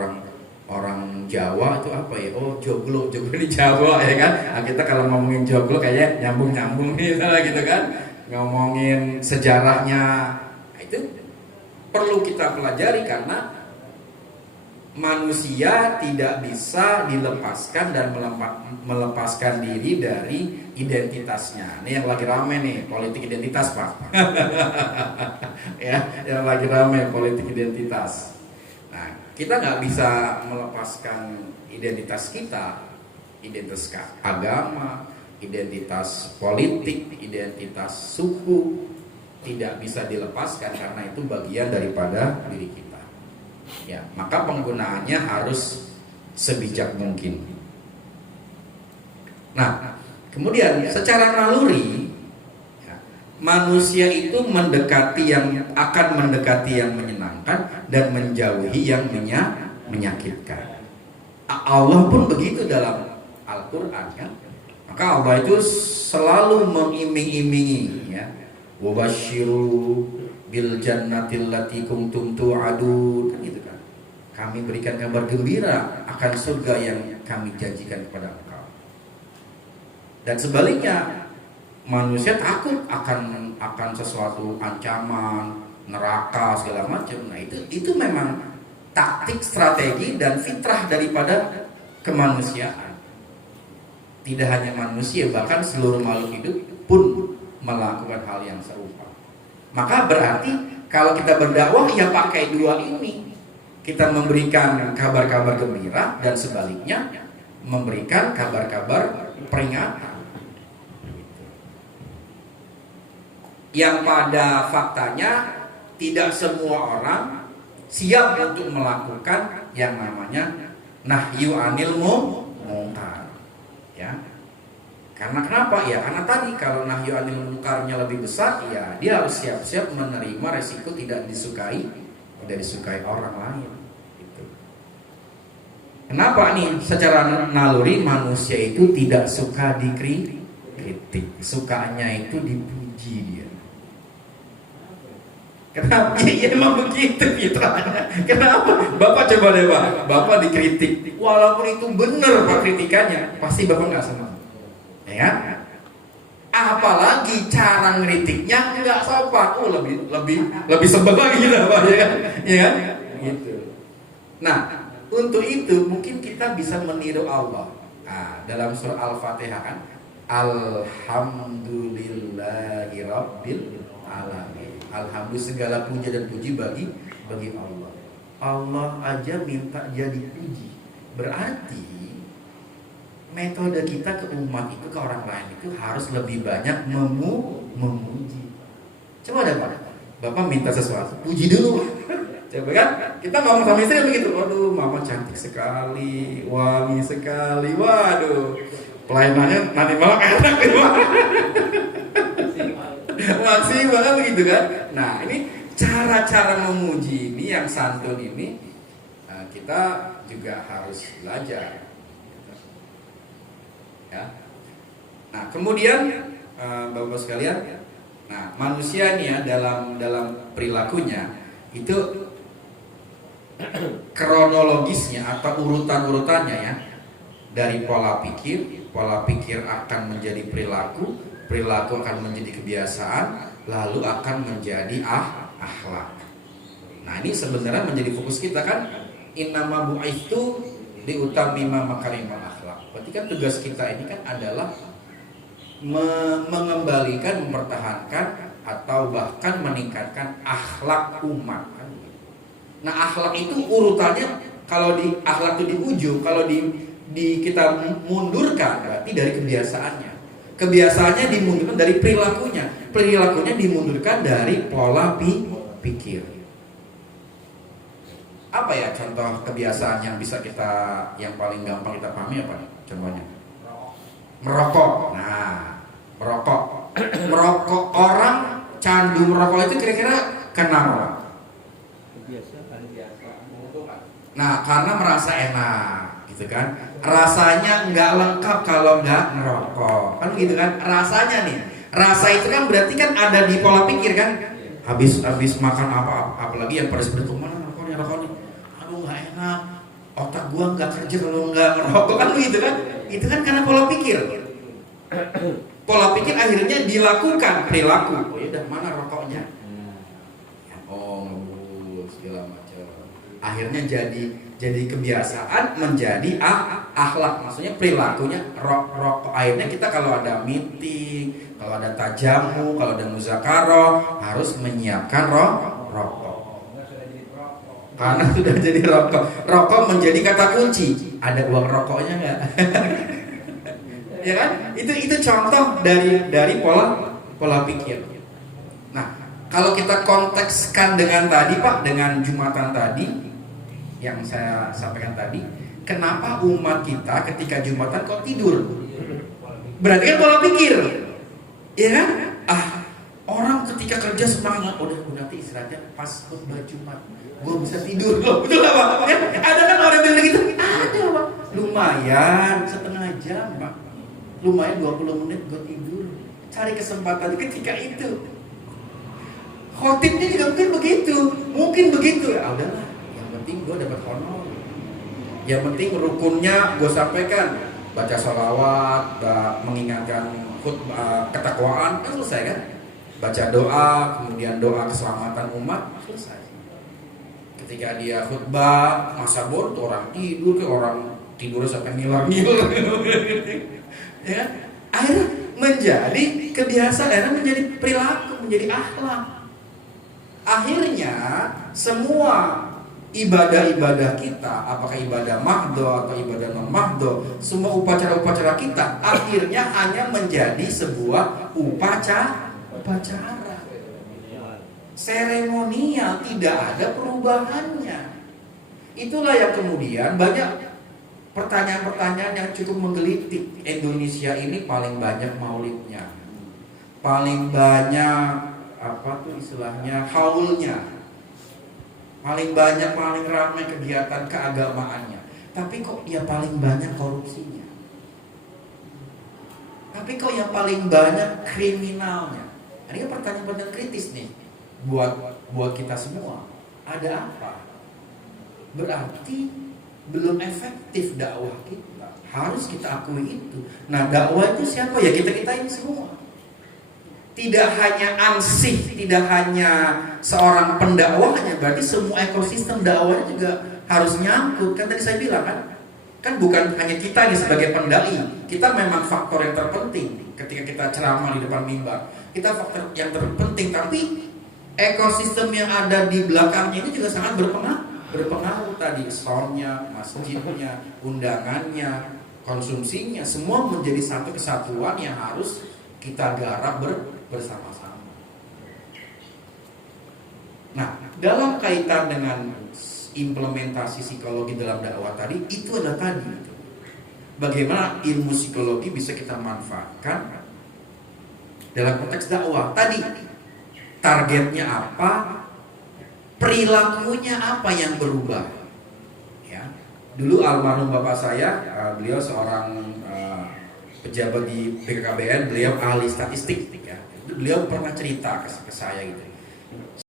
orang Jawa itu apa ya? Oh, joglo di Jawa, ya kan? Nah, kita kalau ngomongin joglo kayaknya nyambung nih, gitu kan? Ngomongin sejarahnya, nah, itu perlu kita pelajari karena manusia tidak bisa dilepaskan dan melepaskan diri dari identitasnya. Ini yang lagi rame nih, politik identitas, Pak. Ya, yang lagi rame politik identitas. Nah, kita nggak bisa melepaskan identitas kita, identitas agama, identitas politik, identitas suku, tidak bisa dilepaskan karena itu bagian daripada diri kita. Ya, maka penggunaannya harus sebijak mungkin. Nah, kemudian secara naluri, ya, manusia itu akan mendekati yang menyenangkan dan menjauhi yang menyakitkan. Allah pun begitu dalam Al-Quran, kan? Maka Allah itu selalu mengiming-imingi, ya, wabashiru bil jannatil lati kuntum tu'adun, kan gitu kan. Kami berikan kabar gembira akan surga yang kami janjikan kepada engkau. Dan sebaliknya, manusia takut akan sesuatu ancaman, neraka segala macam. Nah, itu memang taktik, strategi dan fitrah daripada kemanusiaan. Tidak hanya manusia, bahkan seluruh makhluk hidup pun melakukan hal yang serupa. Maka berarti kalau kita berdakwah ya pakai dua ini. Kita memberikan kabar-kabar gembira dan sebaliknya memberikan kabar-kabar peringatan. Yang pada faktanya tidak semua orang siap untuk melakukan yang namanya nahyu anil munkar. Ya. Karena kenapa? Ya karena tadi kalau nahyu anil munkarnya lebih besar, ya dia harus siap-siap menerima resiko tidak disukai orang lain. Gitu. Kenapa nih? Secara naluri manusia itu tidak suka dikritik, sukanya itu dipuji dia. Kenapa? Ya emang begitu fitrahnya. Kenapa? Bapak coba deh Pak, Bapak dikritik, walaupun itu benar Pak kritikannya, pasti Bapak nggak senang. Ya, apalagi cara ngeritiknya nggak sopan, lebih sebel lagi lah Pak, ya kan? Gitu. Nah, untuk itu mungkin kita bisa meniru Allah. Nah, dalam surah Al-Fatihah kan, Alhamdulillahirabbil alamin. Alhamdulillah segala puja dan puji bagi Allah. Allah aja minta jadi puji. Berarti metode kita ke umat itu, ke orang lain itu harus lebih banyak memuji. Coba deh Pak, Bapak minta sesuatu, puji dulu. Coba kan, kita ngomong sama istri begitu, waduh mama cantik sekali, wangi sekali, waduh pelayanannya nanti malam enak gitu. Maksimal begitu kan. Nah ini cara-cara memuji ini yang santun ini, kita juga harus belajar. Ya. Nah kemudian Bapak sekalian, nah manusia ini ya dalam perilakunya itu kronologisnya atau urutannya ya, dari pola pikir akan menjadi perilaku akan menjadi kebiasaan, lalu akan menjadi akhlak. Nah ini sebenarnya menjadi fokus kita kan, innama bu'itsu liutammima makarimal akhlak. Berarti kan tugas kita ini kan adalah mengembalikan, mempertahankan atau bahkan meningkatkan akhlak umat. Nah, akhlak itu urutannya, kalau di akhlak itu di ujung, kalau di kita mundurkan berarti dari kebiasaannya. Kebiasaannya dimundurkan dari perilakunya. Perilakunya dimundurkan dari pola pikir. Apa ya contoh kebiasaan yang bisa kita, yang paling gampang kita pahami apa nih contohnya? Merokok. Nah, merokok orang candu merokok itu kira-kira kenapa? Nah, karena merasa enak, gitu kan? Rasanya nggak lengkap kalau nggak ngerokok, kan gitu kan? Rasanya nih, rasa itu kan berarti kan ada di pola pikir kan? Habis makan apa, apalagi yang pedas-pedas, mana rokok nih, aduh nggak enak, otak gua nggak kerja kalau nggak ngerokok, kan gitu kan? Itu kan karena pola pikir. Pola pikir akhirnya dilakukan perilaku. Oh ya udah, mana rokoknya? Oh ngebus segala macam. Akhirnya jadi kebiasaan, menjadi akhlak. Maksudnya perilakunya rokok. Akhirnya kita kalau ada meeting, kalau ada tajamu, kalau ada muzakarah harus menyiapkan rokok. Karena sudah jadi rokok. Rokok menjadi kata kunci. Ada uang rokoknya nggak? Ya kan? Itu contoh dari pola pikir. Nah, kalau kita kontekskan dengan tadi Pak, dengan Jumatan tadi yang saya sampaikan tadi, kenapa umat kita ketika Jumatan kok tidur? Berarti kan pola pikir. Ya kan? Orang ketika kerja semangat, udah nanti istirahatnya pas khutbah Jumat, gue bisa tidur loh, betul nggak Pak? Ya, ada kan orang yang bilang gitu? Ada Pak. Lumayan setengah jam Pak. Lumayan 20 menit gue tidur. Cari kesempatan ketika itu. Khotibnya juga mungkin begitu. Ya udahlah, yang penting gue dapat honor. Yang penting rukunnya gue sampaikan, baca sholawat, mengingatkan ketakwaan, kan selesai kan? Baca doa, kemudian doa keselamatan umat, selesai. Ketika dia khutbah, masa bodoh orang tidur, ke orang tidur sampai ngiler-ngiler. Ya, akhirnya menjadi kebiasaan, akhirnya menjadi perilaku, menjadi akhlak. Akhirnya semua ibadah-ibadah kita, apakah ibadah mahdo atau ibadah non mahdo, semua upacara-upacara kita akhirnya hanya menjadi sebuah upacara seremonial, tidak ada perubahannya. Itulah yang kemudian banyak pertanyaan-pertanyaan yang cukup menggelitik. Indonesia ini paling banyak maulidnya, paling banyak haulnya, paling banyak, paling ramai kegiatan keagamaannya. Tapi kok dia paling banyak korupsinya? Tapi kok yang paling banyak kriminalnya? Ini pertanyaan-pertanyaan kritis nih buat kita semua. Ada apa? Berarti belum efektif dakwah kita. Harus kita akui itu. Nah, dakwah itu siapa ya? Kita ini semua. Tidak hanya ansih, tidak hanya seorang pendakwahnya, berarti semua ekosistem dakwahnya juga harus nyangkut. Kan tadi saya bilang kan bukan hanya kita nih sebagai pendai. Kita memang faktor yang terpenting ketika kita ceramah di depan mimbar. Kita faktor yang terpenting, tapi ekosistem yang ada di belakangnya ini juga sangat berpengaruh tadi, soundnya, masjidnya, undangannya, konsumsinya, semua menjadi satu kesatuan yang harus kita garap bersama-sama. Nah, dalam kaitan dengan implementasi psikologi dalam dakwah tadi, itu adalah tadi bagaimana ilmu psikologi bisa kita manfaatkan dalam konteks dakwah. Tadi targetnya apa, perilakunya apa yang berubah. Ya, dulu almarhum bapak saya, beliau seorang pejabat di BKKBN, beliau ahli statistik. Ya, beliau pernah cerita ke saya gitu.